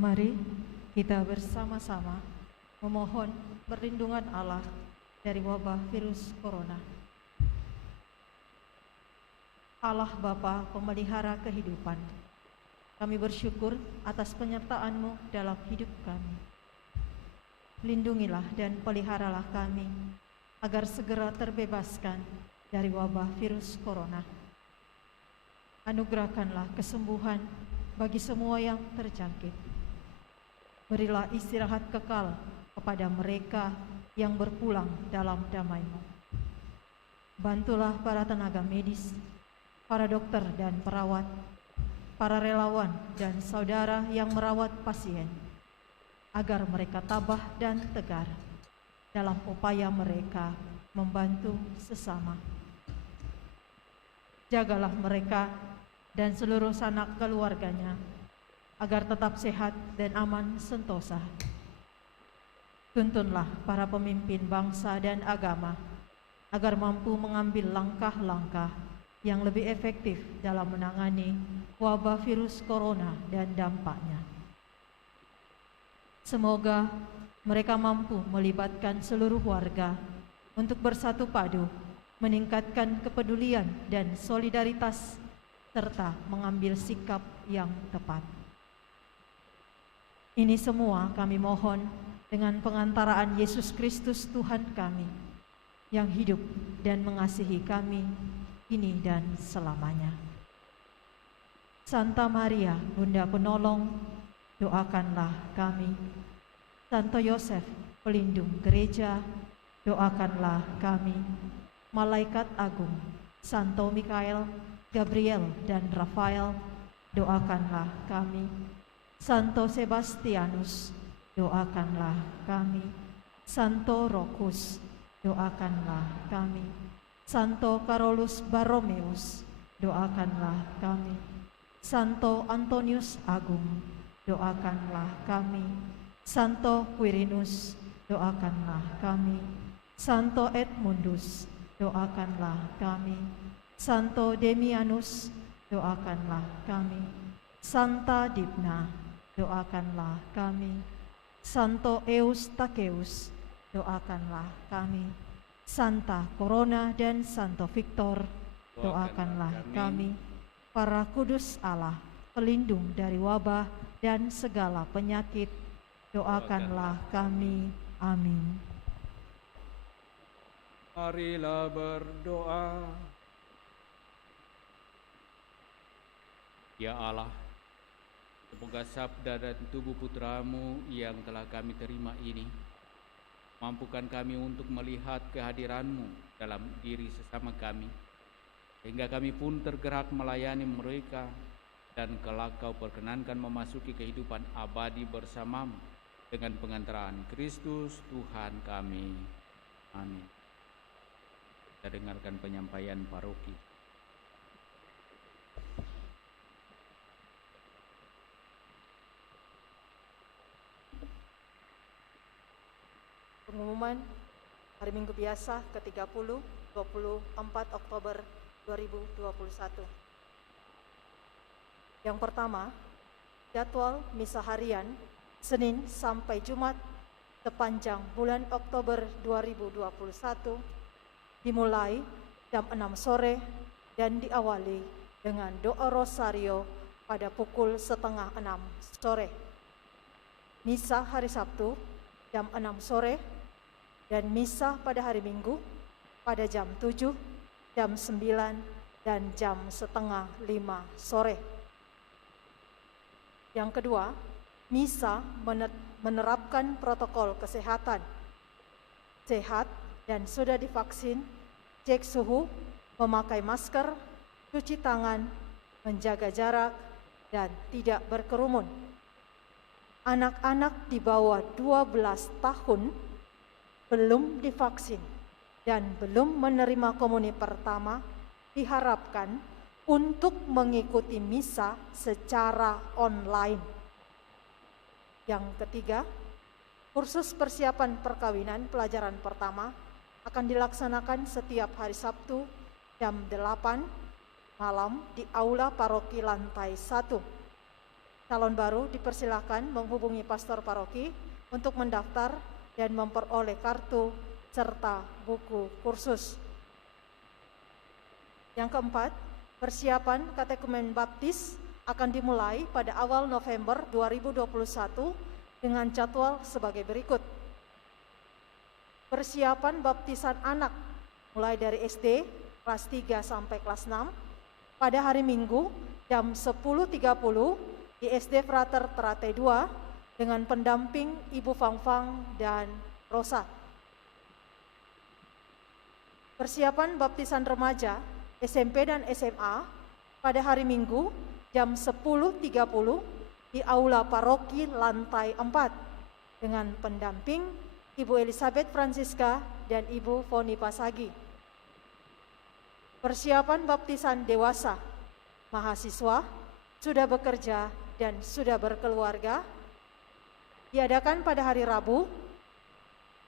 Mari kita bersama-sama memohon perlindungan Allah dari wabah virus corona. Allah Bapa pemelihara kehidupan, kami bersyukur atas penyertaan-Mu dalam hidup kami. lindungilah dan peliharalah kami, agar segera terbebaskan dari wabah virus corona. Anugerahkanlah kesembuhan bagi semua yang terjangkit. Berilah istirahat kekal kepada mereka yang berpulang dalam damai-Mu. Bantulah para tenaga medis, para dokter dan perawat, para relawan dan saudara yang merawat pasien, agar mereka tabah dan tegar dalam upaya mereka membantu sesama. Jagalah mereka dan seluruh sanak keluarganya, agar tetap sehat dan aman sentosa. Tuntunlah para pemimpin bangsa dan agama, agar mampu mengambil langkah-langkah yang lebih efektif dalam menangani wabah virus corona dan dampaknya. Semoga mereka mampu melibatkan seluruh warga untuk bersatu padu, meningkatkan kepedulian dan solidaritas, serta mengambil sikap yang tepat. Ini semua kami mohon dengan pengantaraan Yesus Kristus Tuhan kami, yang hidup dan mengasihi kami kini dan selamanya. Santa Maria, Bunda Penolong, doakanlah kami. Santo Yosef, pelindung gereja, doakanlah kami. Malaikat agung, Santo Mikael, Gabriel dan Rafael, doakanlah kami. Santo Sebastianus, doakanlah kami. Santo Rokus, doakanlah kami. Santo Carolus Borromeus, doakanlah kami. Santo Antonius Agung, doakanlah kami. Santo Quirinus, doakanlah kami. Santo Edmundus, doakanlah kami. Santo Demianus, doakanlah kami. Santa Dibna, doakanlah kami. Santo Eustacheus, doakanlah kami. Santa Corona dan Santo Victor, doakanlah kami. Para kudus Allah, pelindung dari wabah dan segala penyakit, doakanlah kami. Amin. Marilah berdoa. Ya Allah, semoga sabda dan tubuh putra-Mu yang telah kami terima ini mampukan kami untuk melihat kehadiran-Mu dalam diri sesama kami, sehingga kami pun tergerak melayani mereka, dan kelak Kau perkenankan memasuki kehidupan abadi bersama-Mu dengan pengantaraan Kristus Tuhan kami. Amin. Kita dengarkan penyampaian paroki. Pengumuman hari Minggu biasa ke-30, 24 Oktober 2021. Yang pertama, jadwal misa harian Senin sampai Jumat sepanjang bulan Oktober 2021 dimulai jam 6 sore dan diawali dengan doa rosario pada pukul 5:30 sore. Misa hari Sabtu jam 6 sore dan misa pada hari Minggu pada jam 7, jam 9, dan jam 4:30 sore. Yang kedua, misa menerapkan protokol kesehatan. Sehat dan sudah divaksin, cek suhu, memakai masker, cuci tangan, menjaga jarak, dan tidak berkerumun. Anak-anak di bawah 12 tahun belum divaksin dan belum menerima komuni pertama diharapkan untuk mengikuti misa secara online. Yang ketiga, kursus persiapan perkawinan pelajaran pertama akan dilaksanakan setiap hari Sabtu jam 8 malam di Aula Paroki lantai 1. Calon baru dipersilakan menghubungi pastor paroki untuk mendaftar dan memperoleh kartu serta buku kursus. Yang keempat, persiapan katekumen baptis akan dimulai pada awal November 2021 dengan jadwal sebagai berikut. persiapan baptisan anak mulai dari SD kelas 3 sampai kelas 6 pada hari Minggu jam 10.30 di SD Frater Teratai 2 dengan pendamping Ibu Fangfang dan Rosa. Persiapan baptisan remaja SMP dan SMA pada hari Minggu jam 10.30 di Aula Paroki lantai 4 dengan pendamping Ibu Elizabeth Francisca dan Ibu Foni Pasagi. Persiapan baptisan dewasa, mahasiswa, sudah bekerja dan sudah berkeluarga diadakan pada hari Rabu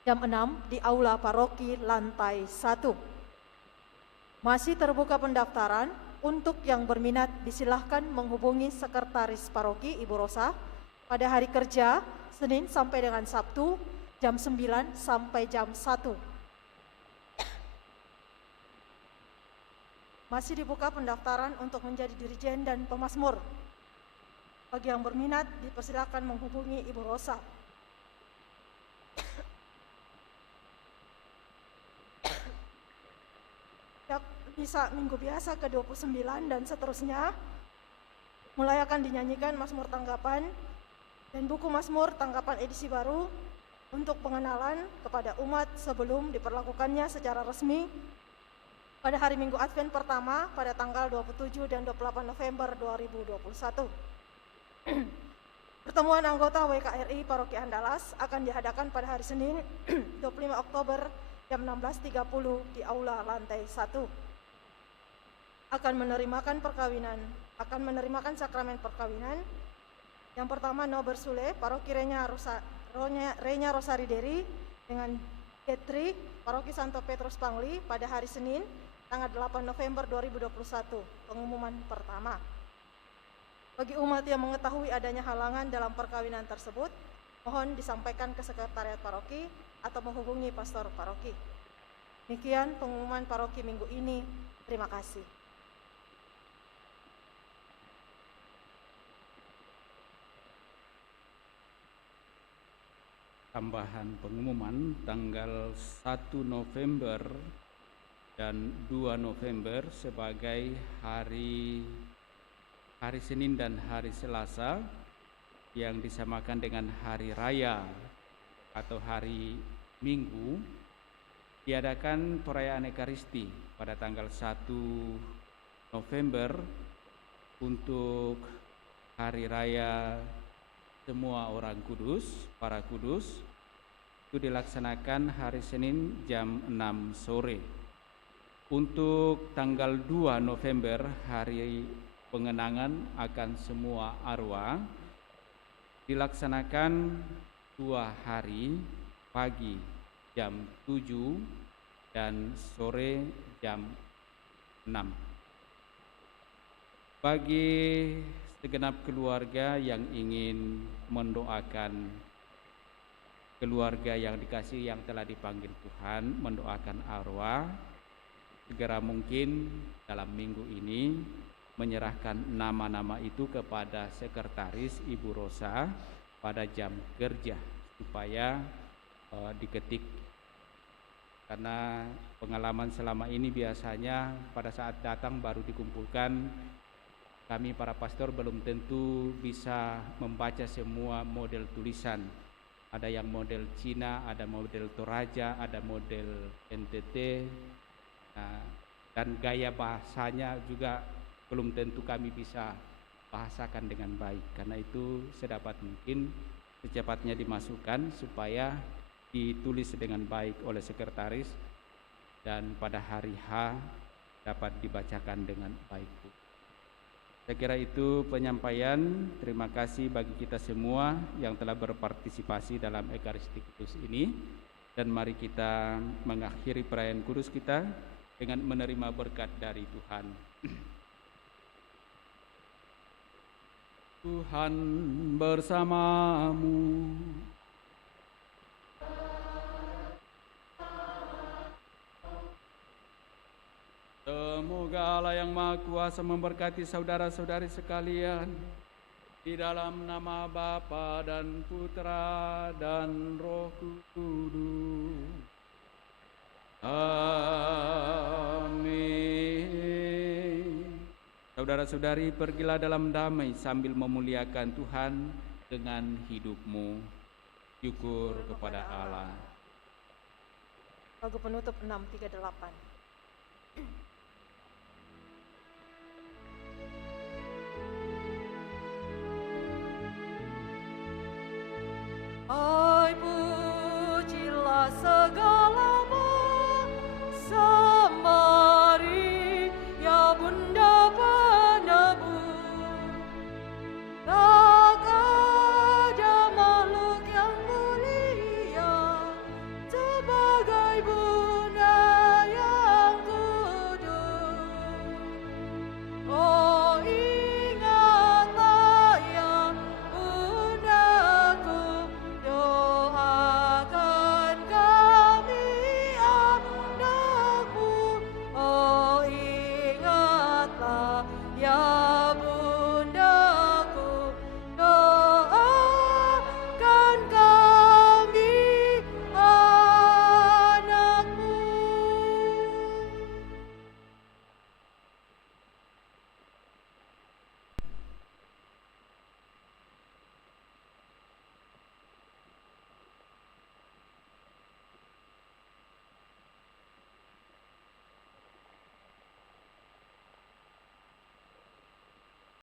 jam 6 di Aula Paroki lantai 1. Masih terbuka pendaftaran. Untuk yang berminat disilahkan menghubungi Sekretaris Paroki Ibu Rosa pada hari kerja Senin sampai dengan Sabtu jam 9 sampai jam 1. Masih dibuka pendaftaran untuk menjadi dirijen dan pemazmur. Bagi yang berminat dipersilakan menghubungi Ibu Rosa. Misa Minggu Biasa ke-29 dan seterusnya mulai akan dinyanyikan Mazmur Tanggapan dan buku Mazmur Tanggapan edisi baru untuk pengenalan kepada umat sebelum diperlakukannya secara resmi pada hari Minggu Advent pertama pada tanggal 27 dan 28 November 2021. Pertemuan anggota WKRI Paroki Andalas akan diadakan pada hari Senin 25 Oktober jam 16.30 di Aula lantai 1. Akan menerimakan sakramen perkawinan. Yang pertama Nober Sule, Paroki Renya Rosari Deri dengan Getri, Paroki Santo Petrus Pangli pada hari Senin, tanggal 8 November 2021, pengumuman pertama. Bagi umat yang mengetahui adanya halangan dalam perkawinan tersebut, mohon disampaikan ke Sekretariat Paroki atau menghubungi Pastor Paroki. Demikian pengumuman Paroki minggu ini. Terima kasih. Tambahan pengumuman tanggal 1 November dan 2 November sebagai hari Senin dan hari Selasa yang disamakan dengan hari raya atau hari Minggu, diadakan perayaan Ekaristi pada tanggal 1 November untuk hari raya semua orang kudus, para kudus, itu dilaksanakan hari Senin jam 6 sore. Untuk tanggal 2 November, hari pengenangan akan semua arwah, dilaksanakan 2 hari, pagi jam 7 dan sore jam 6. Bagi segenap keluarga yang ingin mendoakan keluarga yang dikasihi yang telah dipanggil Tuhan, mendoakan arwah, segera mungkin dalam minggu ini menyerahkan nama-nama itu kepada Sekretaris Ibu Rosa pada jam kerja supaya diketik, karena pengalaman selama ini biasanya pada saat datang baru dikumpulkan. Kami para pastor belum tentu bisa membaca semua model tulisan. Ada yang model Cina, ada model Toraja, ada model NTT, dan gaya bahasanya juga belum tentu kami bisa bahasakan dengan baik. Karena itu sedapat mungkin secepatnya dimasukkan supaya ditulis dengan baik oleh sekretaris dan pada hari H dapat dibacakan dengan baik. Saya kira itu penyampaian. Terima kasih bagi kita semua yang telah berpartisipasi dalam Ekaristi Kudus ini, dan mari kita mengakhiri perayaan kudus kita dengan menerima berkat dari Tuhan. Tuhan bersamamu. Semoga Allah yang Maha Kuasa memberkati saudara-saudari sekalian di dalam nama Bapa dan Putra dan Roh Kudus. Amin. Saudara-saudari, pergilah dalam damai sambil memuliakan Tuhan dengan hidupmu. Syukur kepada Allah. Lagu penutup 638. Hai pujilah segala